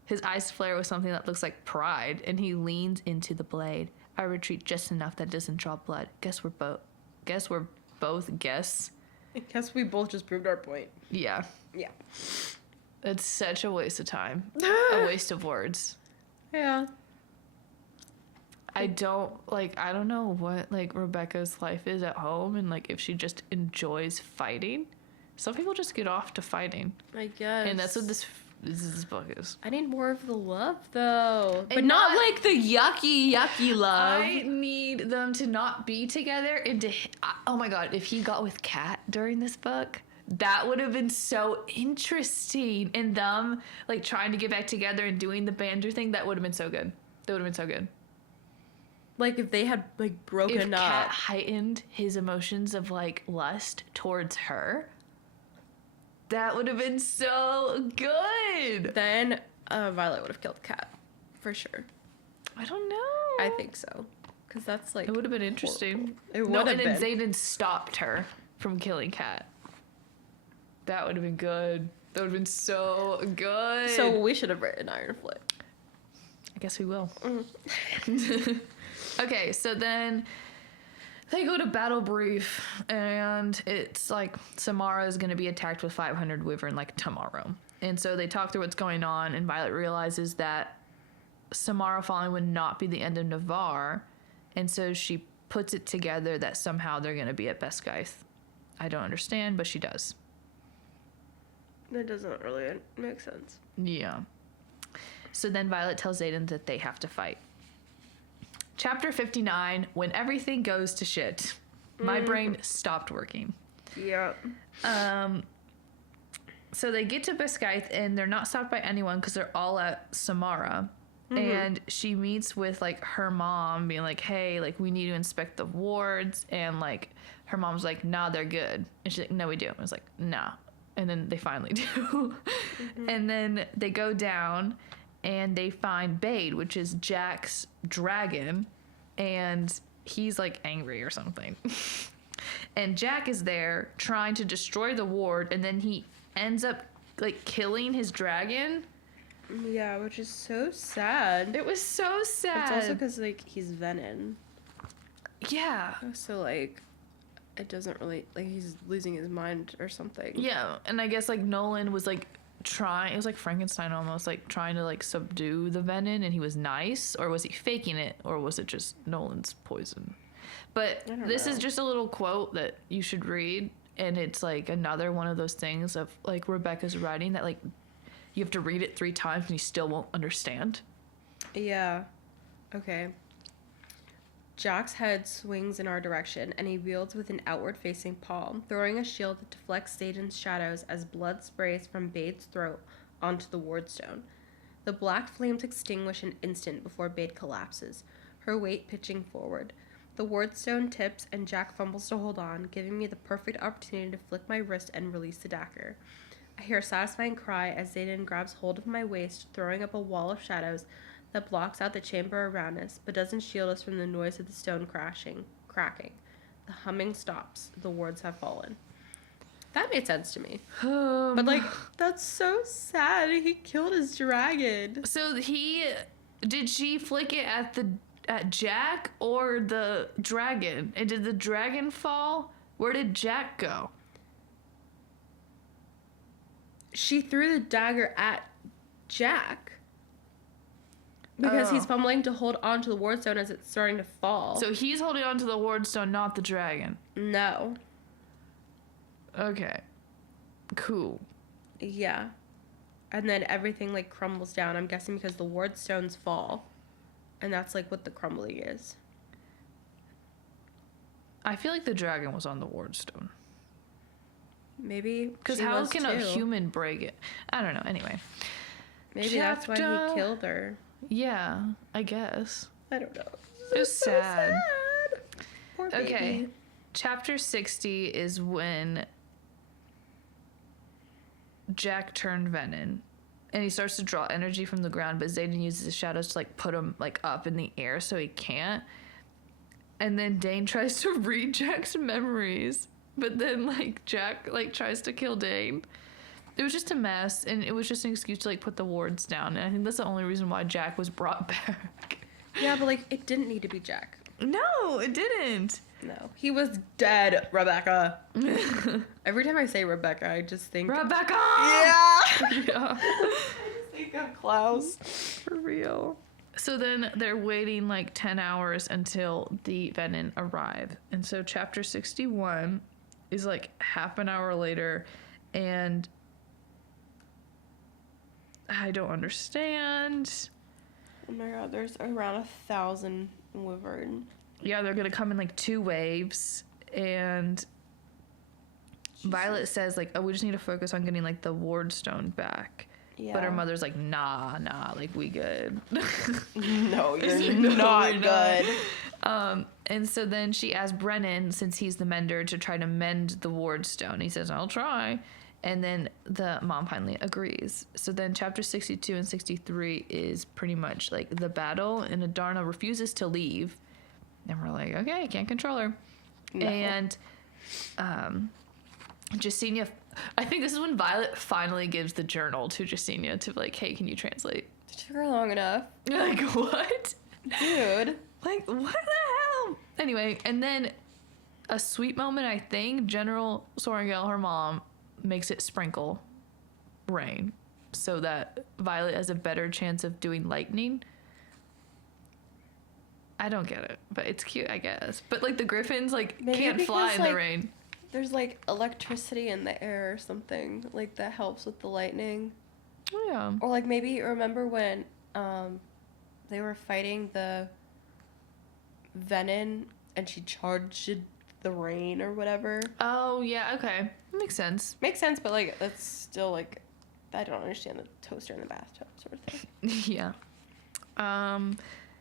His eyes flare with something that looks like pride, and he leans into the blade. I retreat just enough that it doesn't draw blood. Guess we're both guess. I guess we both just proved our point. Yeah. Yeah. It's such a waste of time. A waste of words. Yeah. I don't know what like Rebecca's life is at home, and like if she just enjoys fighting. Some people just get off to fighting. I guess. And that's what this book is. I need more of the love though. But And not like the yucky love. I need them to not be together and to oh my god, if he got with Kat during this book, that would have been so interesting. And them like trying to get back together and doing the banter thing, that would have been so good. That would have been so good. Like if they had like broken If up. Kat heightened his emotions of like lust towards her, that would have been so good. Then Violet would have killed Kat. For sure. I don't know. I think so. Because that's like... It would have been interesting. It would No, have and then been. Xaden stopped her from killing Kat. That would have been good. That would have been so good. So we should have written Ironfoot. I guess we will. Okay, so then they go to battle brief, and it's like Samara is going to be attacked with 500 wyvern like tomorrow. And so they talk through what's going on, and Violet realizes that Samara falling would not be the end of Navarre, and so she puts it together that somehow they're going to be at Besgeith. I don't understand, but she does. That doesn't really make sense. Yeah. So then Violet tells Xaden that they have to fight. Chapter 59, when everything goes to shit. My brain stopped working. Yeah. So they get to Besgeith, and they're not stopped by anyone because they're all at Samara. And she meets with like her mom being like, hey, like we need to inspect the wards. And like her mom's like, nah, they're good. And she's like, no, we do. I was like, nah. And then they finally do. And then they go down and they find Bade, which is Jack's dragon. And he's like angry or something. And Jack is there trying to destroy the ward. And then he ends up like killing his dragon. Yeah, which is so sad. It was so sad. It's also because, like, he's Venin. Yeah. So, like, it doesn't really... Like, he's losing his mind or something. Yeah, and I guess, like, Nolan was, like, trying... It was like Frankenstein almost, like, trying to, like, subdue the venin, and he was nice? Or was he faking it? Or was it just Nolan's poison? But this is just a little quote that you should read, and it's, like, another one of those things of, like, Rebecca's writing that, like... You have to read it 3 times and you still won't understand. Yeah. Okay. Jack's head swings in our direction, and he wields with an outward-facing palm, throwing a shield that deflects Xaden's shadows as blood sprays from Bade's throat onto the wardstone. The black flames extinguish an instant before Bade collapses, her weight pitching forward. The wardstone tips, and Jack fumbles to hold on, giving me the perfect opportunity to flick my wrist and release the dagger. I hear a satisfying cry as Xaden grabs hold of my waist, throwing up a wall of shadows that blocks out the chamber around us, but doesn't shield us from the noise of the stone cracking. The humming stops. The wards have fallen. That made sense to me. But, like, that's so sad. He killed his dragon. So did she flick it at Jack or the dragon? And did the dragon fall? Where did Jack go? she threw the dagger at Jack because he's fumbling to hold on to the ward stone as it's starting to fall. So he's holding on to the ward stone, not the dragon. No. Okay. Cool. Yeah. And then everything like crumbles down. I'm guessing because the ward stones fall. And that's like what the crumbling is. I feel like the dragon was on the ward stone. Maybe. Because she how was can too. a human break it? I don't know. Anyway. Maybe that's why Chapter- he killed her. Yeah, I guess. I don't know. It was So sad. Poor baby. Okay. Chapter 60 is when Jack turned Venom. And he starts to draw energy from the ground, but Xaden uses his shadows to like put him like up in the air so he can't. And then Dane tries to read Jack's memories, but then like Jack like tries to kill Dane. It was just a mess, and it was just an excuse to like put the wards down. And I think that's the only reason why Jack was brought back. Yeah, but like it didn't need to be Jack. No, it didn't. No. He was dead, Rebecca. Every time I say Rebecca, I just think Rebecca! Yeah. Yeah. think of Klaus. For real. So then they're waiting like 10 hours until the Venom arrive. And so chapter 61 is like half an hour later, and I don't understand. Oh my god, there's around 1,000 wyvern. Yeah, they're gonna come in like 2 waves, and Violet says like, oh, we just need to focus on getting like the ward stone back. Yeah. But her mother's like, nah, like we good. No, you're No, not we're good. And so then she asks Brennan, since he's the mender, to try to mend the ward stone. He says, I'll try. And then the mom finally agrees. So then chapter 62 and 63 is pretty much like the battle, and Adarna refuses to leave. And we're like, okay, can't control her. No. And Jasenia, I think this is when Violet finally gives the journal to Jasenia to like, hey, can you translate? It took her long enough. Like, what? Dude. Like, what the hell? Anyway, and then a sweet moment, I think, General Sorengel, her mom, makes it sprinkle rain so that Violet has a better chance of doing lightning. I don't get it, but it's cute, I guess. But, like, the griffins, like, Maybe can't fly because, in the like, rain. There's like electricity in the air or something. Like that helps with the lightning. Oh, yeah. Or like maybe remember when they were fighting the Venom and she charged the rain or whatever. Oh, yeah, okay. Makes sense. Makes sense, but like that's still like I don't understand the toaster in the bathtub sort of thing. Yeah.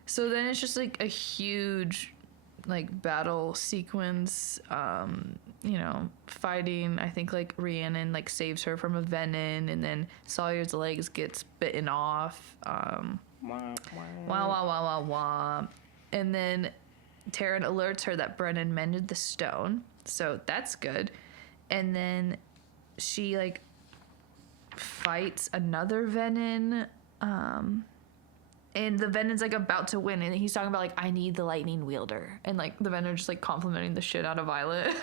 So then it's just like a huge like battle sequence, you know, fighting. I think like Rhiannon like saves her from a venom, and then Sawyer's legs gets bitten off. Wah wah wah wah wah. And then Taryn alerts her that Brennan mended the stone, so that's good. And then she like fights another venom, and the Venom's like about to win, and he's talking about like, I need the lightning wielder, and like the Venom just like complimenting the shit out of Violet.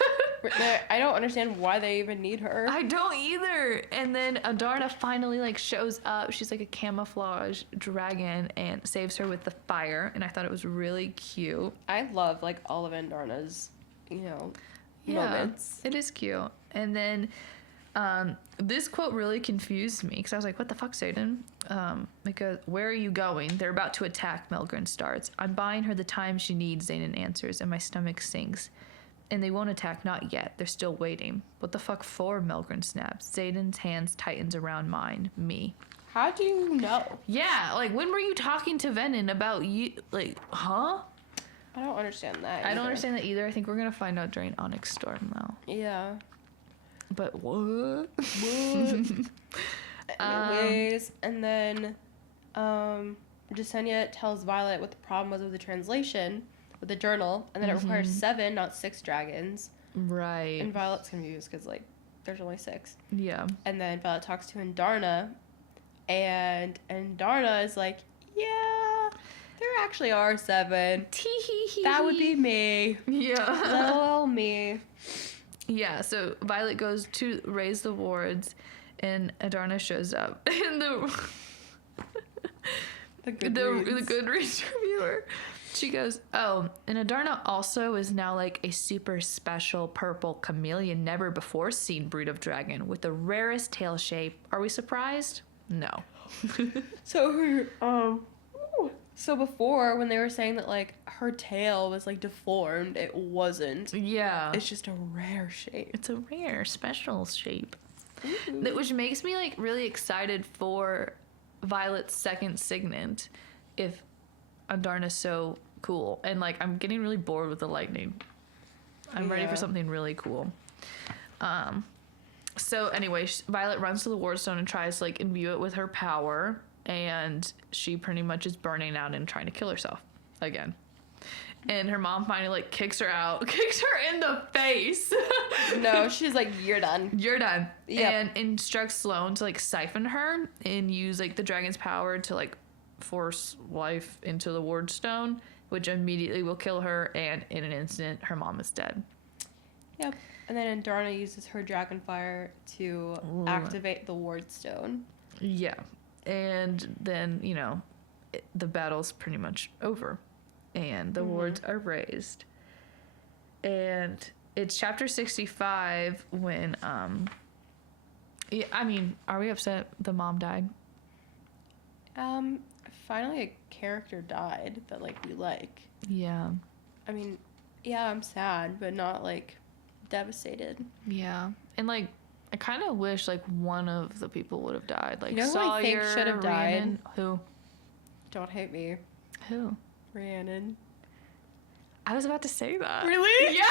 I don't understand why they even need her. I don't either. And then Adarna finally like shows up. She's like a camouflage dragon and saves her with the fire, and I thought it was really cute. I love like all of Andarna's, moments. It is cute. And then this quote really confused me because I was like, what the fuck, Satan? Because where are you going? They're about to attack, Melgren starts. I'm buying her the time she needs, Zayden answers, and my stomach sinks. And they won't attack, not yet. They're still waiting. What the fuck for? Melgren snaps. Zayden's hands tightens around mine. Me. How do you know? Yeah, like when were you talking to Venom about you? Like, huh? I don't understand that. I don't either. understand that either. I think we're gonna find out during Onyx Storm though. Yeah. But what? Anyways, and then Jasenia tells Violet what the problem was with the translation, with the journal, and then it requires 7, not 6 dragons. Right. And Violet's confused because, like, there's only 6. Yeah. And then Violet talks to Andarna, and Andarna is like, yeah, there actually are 7. That would be me. Yeah. Little me. Yeah, so Violet goes to raise the wards, And Adarna shows up. And The the Goodreads reviewer, she goes, oh, and Adarna also is now like a super special purple chameleon, never before seen breed of dragon with the rarest tail shape. Are we surprised? No. So before, when they were saying that like her tail was like deformed, it wasn't. Yeah. It's just a rare shape. It's a rare, special shape. Which makes me like really excited for Violet's second signet if Adarna's so cool. And like I'm getting really bored with the lightning. I'm ready for something really cool. So anyway, Violet runs to the Wardstone and tries to like imbue it with her power, and she pretty much is burning out and trying to kill herself again. And her mom finally like kicks her in the face. No, she's like, you're done. You're done. Yep. And instructs Sloane to like siphon her and use like the dragon's power to like force life into the Wardstone, which immediately will kill her, and in an instant her mom is dead. Yep. And then Adarna uses her dragon fire to activate the Wardstone. Yeah. And then, you know, the battle's pretty much over. And the wards are raised. And it's chapter 65 when, yeah, I mean, are we upset the mom died? Finally a character died that, like, we like. Yeah. I mean, yeah, I'm sad, but not, like, devastated. Yeah. And, like, I kind of wish, like, one of the people would have died. Like, You know who I think Sawyer, should have died? Rhiannon. Who? Don't hate me. Who? Rhiannon. I was about to say that. Really? Yeah.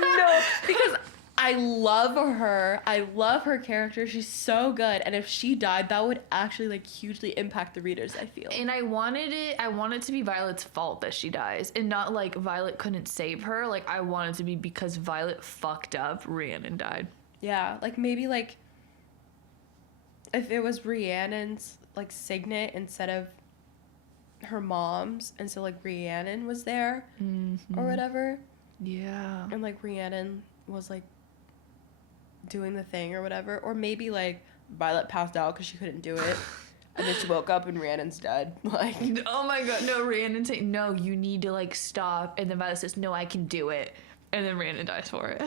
No, because I love her. I love her character. She's so good. And if she died, that would actually like hugely impact the readers, I feel. And I wanted it to be Violet's fault that she dies, and not like Violet couldn't save her. Like I wanted it to be because Violet fucked up, Rhiannon died. Yeah, like maybe like if it was Rhiannon's like signet instead of her mom's, and so like Rhiannon was there or whatever. Yeah. And like Rhiannon was like doing the thing or whatever, or maybe like Violet passed out because she couldn't do it, and then she woke up and Rhiannon's dead. Like, oh my god, no! Rhiannon say no, you need to like stop, and then Violet says no, I can do it, and then Rhiannon dies for it.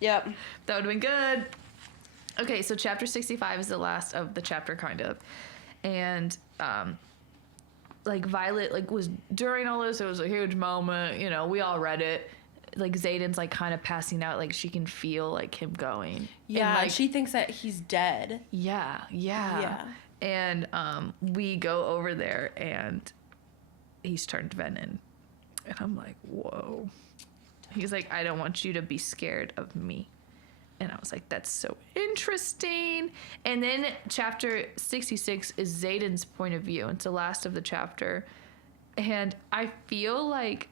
yep. That would have been good. Okay, so chapter 65 is the last of the chapter, kind of, and like Violet like was during all this, it was a huge moment. You know, we all read it. Like Xaden's like kind of passing out, like she can feel like him going. Yeah, and, like, she thinks that he's dead. Yeah. And we go over there and he's turned venom. And I'm like, whoa. He's like, I don't want you to be scared of me. And I was like, that's so interesting. And then chapter 66 is Xaden's point of view. It's the last of the chapter. And I feel like,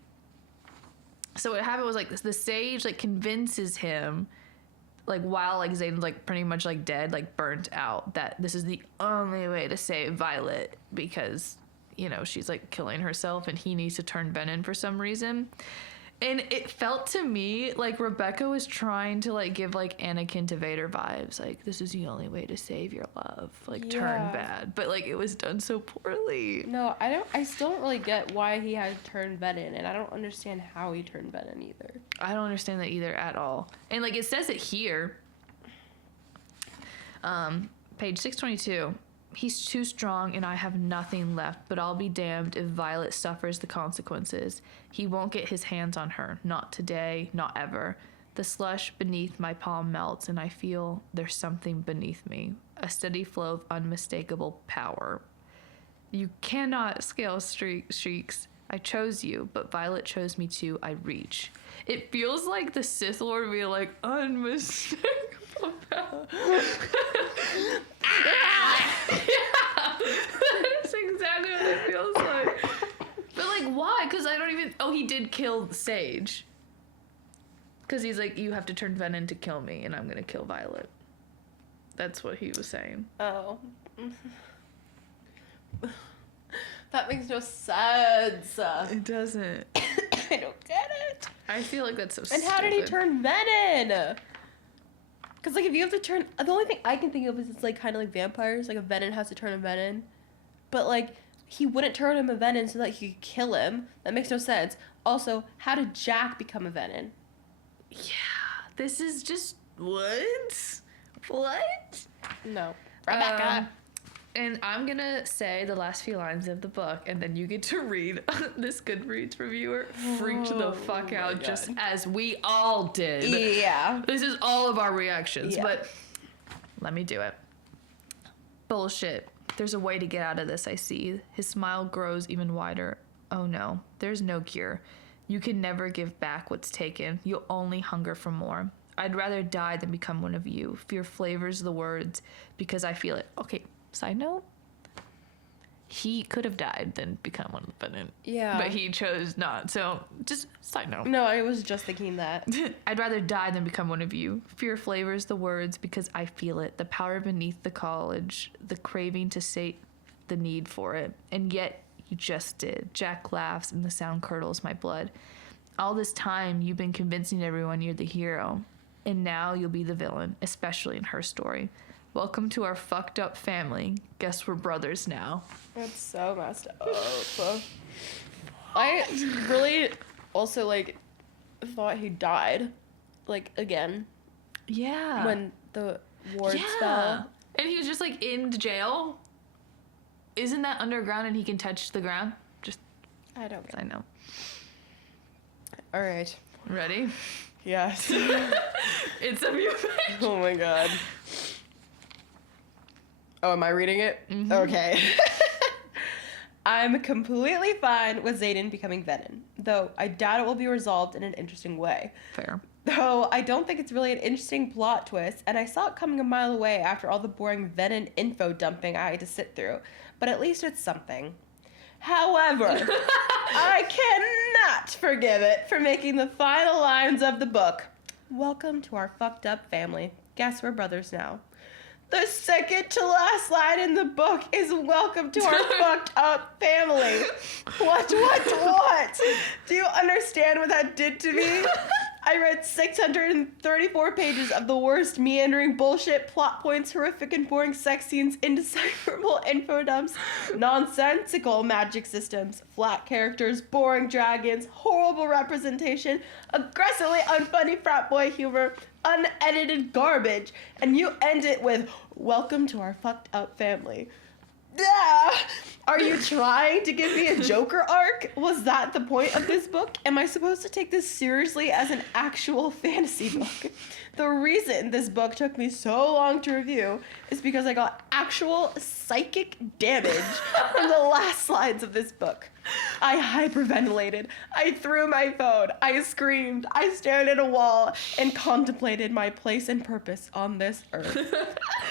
so what happened was like the sage like convinces him, like while like Xaden's like pretty much like dead, like burnt out, that this is the only way to save Violet because, you know, she's like killing herself and he needs to turn venom for some reason. And it felt to me like Rebecca was trying to like give like Anakin to Vader vibes. Like, this is the only way to save your love. Like, turn bad. But like, it was done so poorly. No, I still don't really get why he had turned venom, and I don't understand how he turned venom either. I don't understand that either at all. And like, it says it here. Page 622. He's too strong and I have nothing left, but I'll be damned if Violet suffers the consequences. He won't get his hands on her. Not today, not ever. The slush beneath my palm melts and I feel there's something beneath me. A steady flow of unmistakable power. You cannot scale shrieks. I chose you, but Violet chose me too. I reach. It feels like the Sith Lord would be like, unmistakable power. Yeah, that's exactly what it feels like. But like, why? Because I don't even. Oh, he did kill Sage. Because he's like, you have to turn venom to kill me, and I'm gonna kill Violet. That's what he was saying. Oh. That makes no sense. It doesn't. I don't get it. I feel like that's so And stupid. how did he turn venom? Because, like, if you have to turn... The only thing I can think of is it's, like, kind of like vampires. Like, a Venin has to turn a Venin. But, like, he wouldn't turn him a Venin so that he could kill him. That makes no sense. Also, how did Jack become a Venin? Yeah, this is just... What? What? No. Rebecca. And I'm gonna say the last few lines of the book, and then you get to read. This Goodreads reviewer freaked the fuck out, God. just as we all did. Yeah. This is all of our reactions, Yeah. but let me do it. Bullshit. There's a way to get out of this, I see. His smile grows even wider. Oh no, there's no cure. You can never give back what's taken. You'll only hunger for more. I'd rather die than become one of you. Fear flavors the words because I feel it. Okay, side note. He could have died than become one of the Venin. Yeah. But he chose not. So, just side note. No, I was just thinking that. I'd rather die than become one of you. Fear flavors the words because I feel it. The power beneath the college, the craving to sate the need for it. And yet, you just did. Jack laughs and the sound curdles my blood. All this time, you've been convincing everyone you're the hero. And now you'll be the villain, especially in her story. Welcome to our fucked up family. Guess we're brothers now. That's so messed up. I really also, like, thought he died. Like, again. Yeah. When the wards fell. And he was just, like, in the jail. Isn't that underground and he can touch the ground? Just, I don't get I know. All right. Ready? Yes. It's a view page. Oh my god. Oh, am I reading it? Mm-hmm. Okay. I'm completely fine with Xaden becoming Venin, though I doubt it will be resolved in an interesting way. Fair. Though I don't think it's really an interesting plot twist, and I saw it coming a mile away after all the boring Venin info dumping I had to sit through, but at least it's something. However, I cannot forgive it for making the final lines of the book. Welcome to our fucked up family. Guess we're brothers now. The second to last line in the book is welcome to our fucked up family. What? Do you understand what that did to me? I read 634 pages of the worst meandering bullshit, plot points, horrific and boring sex scenes, indecipherable info dumps, nonsensical magic systems, flat characters, boring dragons, horrible representation, aggressively unfunny frat boy humor, unedited garbage, and you end it with, welcome to our fucked up family. Are you trying to give me a Joker arc? Was that the point of this book? Am I supposed to take this seriously as an actual fantasy book? The reason this book took me so long to review is because I got actual psychic damage from the last lines of this book. I hyperventilated. I threw my phone. I screamed. I stared at a wall and contemplated my place and purpose on this earth.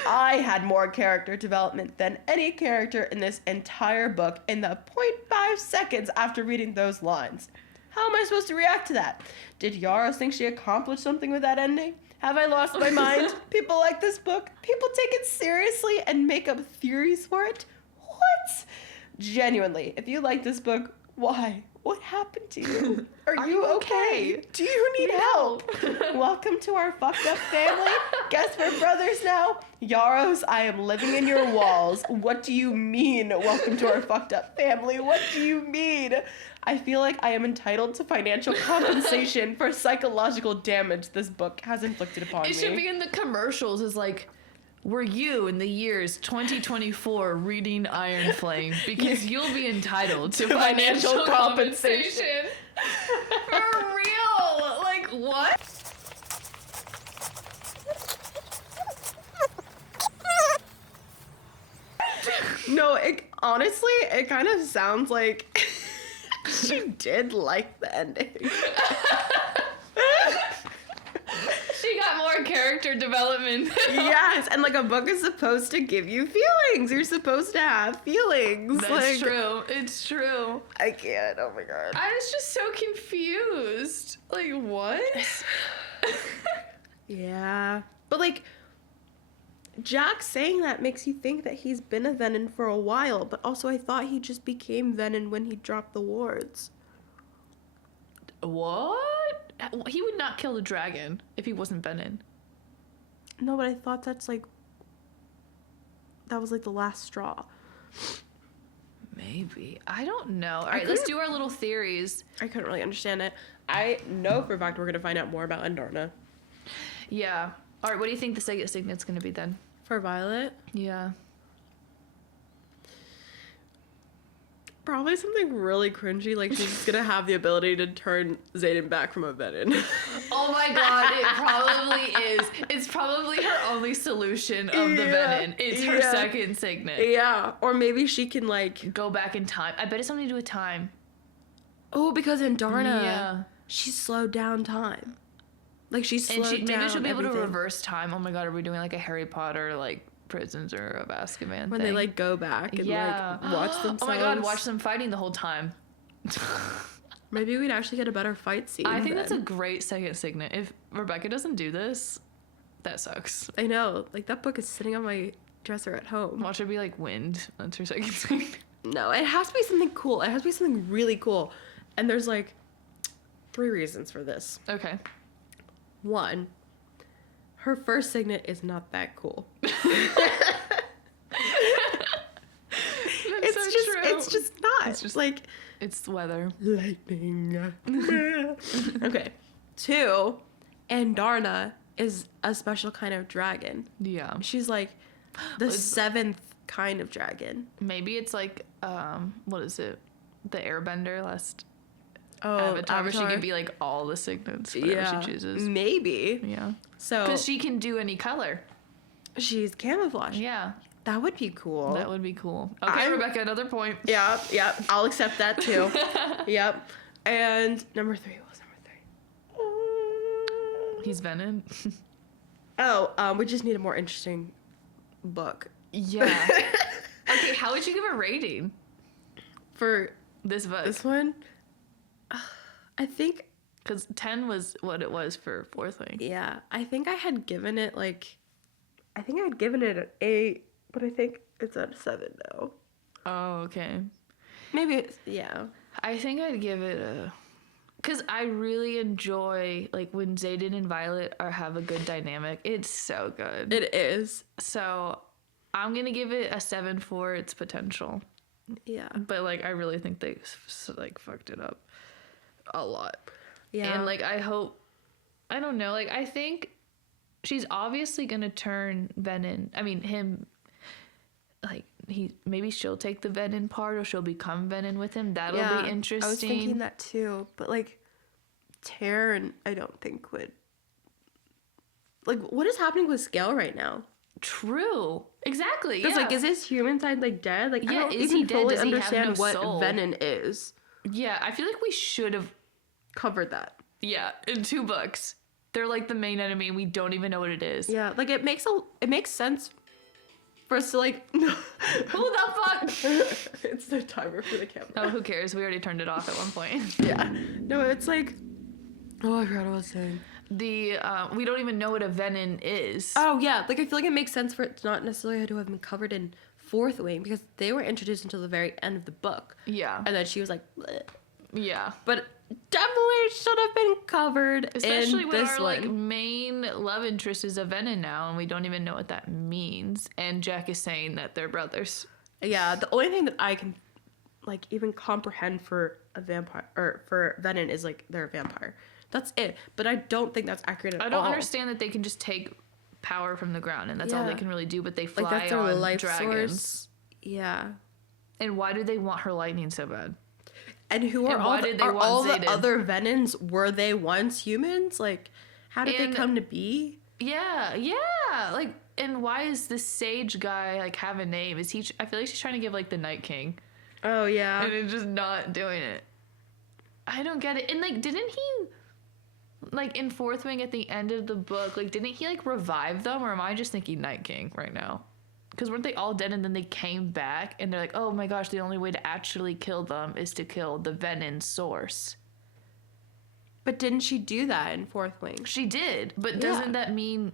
I had more character development than any character in this entire book in the 0.5 seconds after reading those lines. How am I supposed to react to that? Did Yaros think she accomplished something with that ending? Have I lost my mind? People like this book? People take it seriously and make up theories for it? What? Genuinely, if you like this book, why? What happened to you? Are you okay? Do you need help? Welcome to our fucked up family. Guess we're brothers now. Yaros, I am living in your walls. What do you mean, welcome to our fucked up family? What do you mean? I feel like I am entitled to financial compensation for psychological damage this book has inflicted upon me. It should be in the commercials as like, were you in the years 2024 reading Iron Flame? Because you'll be entitled to financial compensation. For real. Like, what? No, honestly, it kind of sounds like she did like the ending. She got more character development. Yes, and like a book is supposed to give you feelings. You're supposed to have feelings. That's true. It's true. I can't. Oh my god. I was just so confused. Like, what? Yeah. But like, Jack saying that makes you think that he's been a Venin for a while, but also I thought he just became Venin when he dropped the wards. What? He would not kill the dragon if he wasn't Venin. No, but I thought that was like the last straw. Maybe. I don't know. All right, let's do our little theories. I couldn't really understand it. I know for a fact we're going to find out more about Undarna. Yeah. All right, what do you think the second signet's going to be then? For Violet, Yeah. probably something really cringy, like she's going to have the ability to turn Xaden back from a venom. Oh my god, it probably is. It's probably her only solution of the venom. It's her second signet. Yeah, or maybe she can like... Go back in time. I bet it's something to do with time. Oh, because Undarna, Yeah. she slowed down time. Like she slowed And down maybe she'll be able to everything. reverse time. Oh my god, are we doing like a Harry Potter, like, Prisons or of Azkaban When thing? they like go back and like watch themselves. Oh my god, watch them fighting the whole time. Maybe we'd actually get a better fight scene. I think then. that's a great second signet. If Rebecca doesn't do this, that sucks. I know. Like that book is sitting on my dresser at home. Watch her be like wind. That's her second signet. No, it has to be something cool. It has to be something really cool. And there's like 3 reasons for this. Okay. 1, her first signet is not that cool. It's just not. It's just like it's the weather. lightning. Okay. 2, Andarna is a special kind of dragon. Yeah. She's like the 7th kind of dragon. Maybe it's like what is it? The Airbender last Oh, Avatar. Where she could be like all the signets, whatever she chooses. Maybe. Yeah. So Because she can do any color. she's camouflage. Yeah. That would be cool. That would be cool. Okay, I'm- Rebecca, another point. Yeah, I'll accept that too. Yep. And number 3 was number 3. He's Venom. We just need a more interesting book. Yeah. Okay, how would you give a rating For this book? this one, I think, Because 10 was what it was for Fourth Wing. yeah, I think I had given it an 8, but I think it's at a 7 now. Oh, okay. Maybe it's, yeah. I think I'd give it a... Because I really enjoy, like, when Xaden and Violet have a good dynamic. It's so good. It is. So I'm going to give it a 7 for its potential. Yeah. But, like, I really think they, like, fucked it up a lot. Yeah. And, like, I hope... I don't know. Like, I think she's obviously going to turn him... Like, maybe she'll take the Venom part or she'll become Venom with him. That'll be interesting. I was thinking that too, but like Taryn, I don't think would. Like, what is happening with Scale right now? True. Exactly. Because Yeah. like, is his human side like dead? Like, I Yeah, don't is he even dead? fully Does he have understand no what soul? Venom is. Yeah, I feel like we should have. Covered that. Yeah, in 2 books. They're like the main enemy and we don't even know what it is. Yeah, like it makes sense for us to like. Who the fuck? It's the timer for the camera. Oh, who cares? We already turned it off at one point. Yeah. No, it's like. Oh, I forgot what I was saying. We don't even know what a Venom is. Oh yeah, like I feel like it makes sense for it to not necessarily to have been covered in Fourth Wing because they were introduced until the very end of the book. Yeah. And then she was like, bleh. Yeah. But definitely should have been covered Especially in when this our one. like main love interest is a Venom now, and we don't even know what that means. And Jack is saying that they're brothers. Yeah, the only thing that I can like even comprehend for a vampire or for Venom is like they're a vampire. That's it. But I don't think that's accurate at all. I don't understand that they can just take power from the ground, and that's all they Yeah. can really do. But they fly Like that's their on life dragons. source. Yeah. And why do they want her lightning so bad? And who are And all why the, did they are want all the Xaden? other Venoms? Were they once humans? Like, how did And- they come to be? Yeah. Like, and why is this sage guy like have a name? Is he? I feel like she's trying to give like the Night King, Oh yeah. and it's just not doing it. I don't get it. And like, didn't he? Like in Fourth Wing at the end of the book, like didn't he like revive them, or am I just thinking Night King right now? Because weren't they all dead and then they came back and they're like, oh my gosh, the only way to actually kill them is to kill the Venom source. But didn't she do that in Fourth Wing? She did, but Yeah. doesn't that mean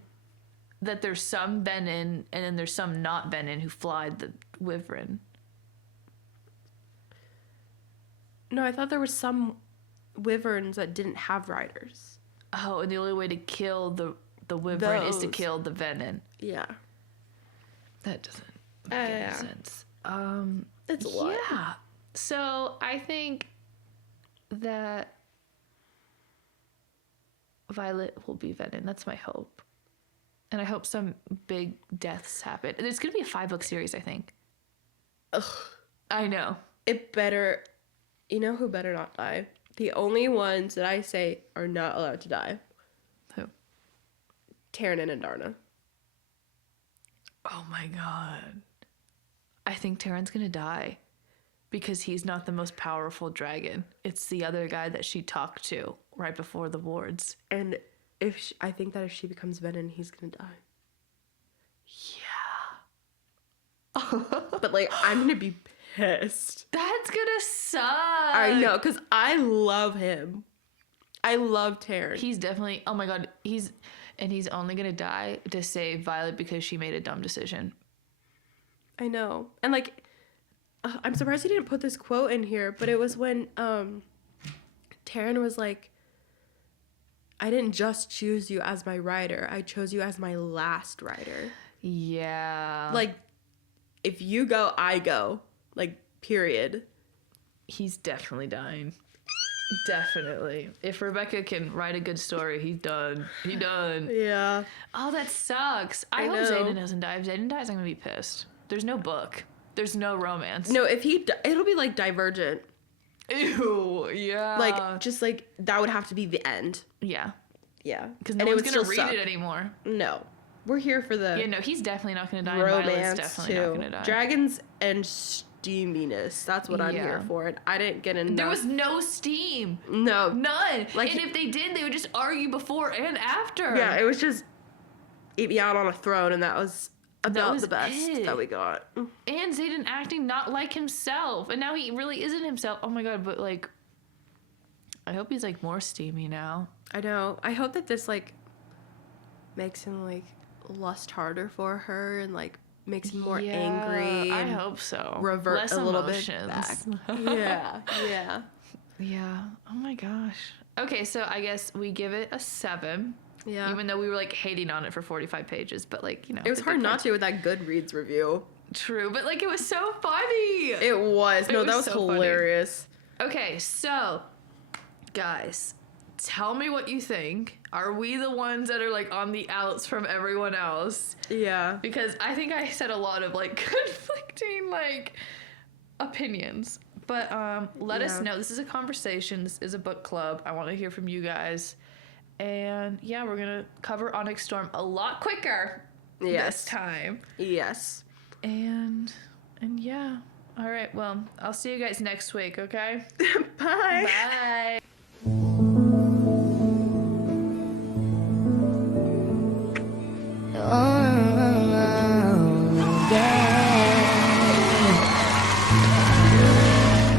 that there's some Venom and then there's some not Venom who flied the Wyvern? No, I thought there were some wyverns that didn't have riders. Oh, and the only way to kill the the wyvern is to Those. kill the venom. Yeah. That doesn't make any Yeah. sense. It's a lot. Yeah. So I think that Violet will be venom. That's my hope. And I hope some big deaths happen. There's going to be a 5-book series, I think. Ugh. I know. It better... You know who better not die? The only ones that I say are not allowed to die. Who? Taryn and Andarna. Oh my god. I think Taryn's going to die because he's not the most powerful dragon. It's the other guy that she talked to right before the wards. And I think that if she becomes venom, he's gonna die. Yeah. But like, I'm gonna be pissed. That's going to suck. I know, because I love him. I love Taryn. He's definitely, oh my god, he's only gonna die to save Violet because she made a dumb decision. I know. And like, I'm surprised he didn't put this quote in here, but it was when Taryn was like, I didn't just choose you as my rider, I chose you as my last rider. Yeah. Like, if you go, I go. Like, period. He's definitely dying. Definitely. If Rebecca can write a good story, he's done. He done. Yeah. Oh, that sucks. I hope know. Zayden doesn't die. If Zayden dies, I'm gonna be pissed. There's no book. There's no romance. No, if it'll be like Divergent. Ew. Yeah. Like, just like, that would have to be the end. Yeah. Yeah. Because no one's gonna read it anymore. No. We're here for the Yeah, no, he's definitely not gonna die. And Violet's romance definitely too. not gonna die. Dragons and steaminess. That's what I'm here Yeah. for. And I didn't get enough. There was no steam. no. None. Like- and if they did, they would just argue before and after. Yeah, it was just eat me out on a throne, and that was about was the best it. that we got. And Zayden acting not like himself. And now he really isn't himself. Oh my god, but like, I hope he's like more steamy now. I know. I hope that this like makes him like lust harder for her and like makes him more angry. I and hope so. Revert Less a little emotions. bit back. Yeah, yeah. Yeah. Oh my gosh. Okay, so I guess we give it a 7. Yeah. Even though we were like hating on it for 45 pages, but like, you know. It was the hard good not parts- to with that Goodreads review. True, but like it was so funny. It was. No, was that was so funny. hilarious. Okay, so guys, tell me what you think. Are we the ones that are like on the outs from everyone else? Yeah. Because I think I said a lot of like conflicting like opinions. But let us Yeah. know. This is a conversation. This is a book club. I want to hear from you guys. And yeah, we're gonna cover Onyx Storm a lot quicker Yes. this time. Yes. And yeah. All right. Well, I'll see you guys next week. Okay. Bye. Bye.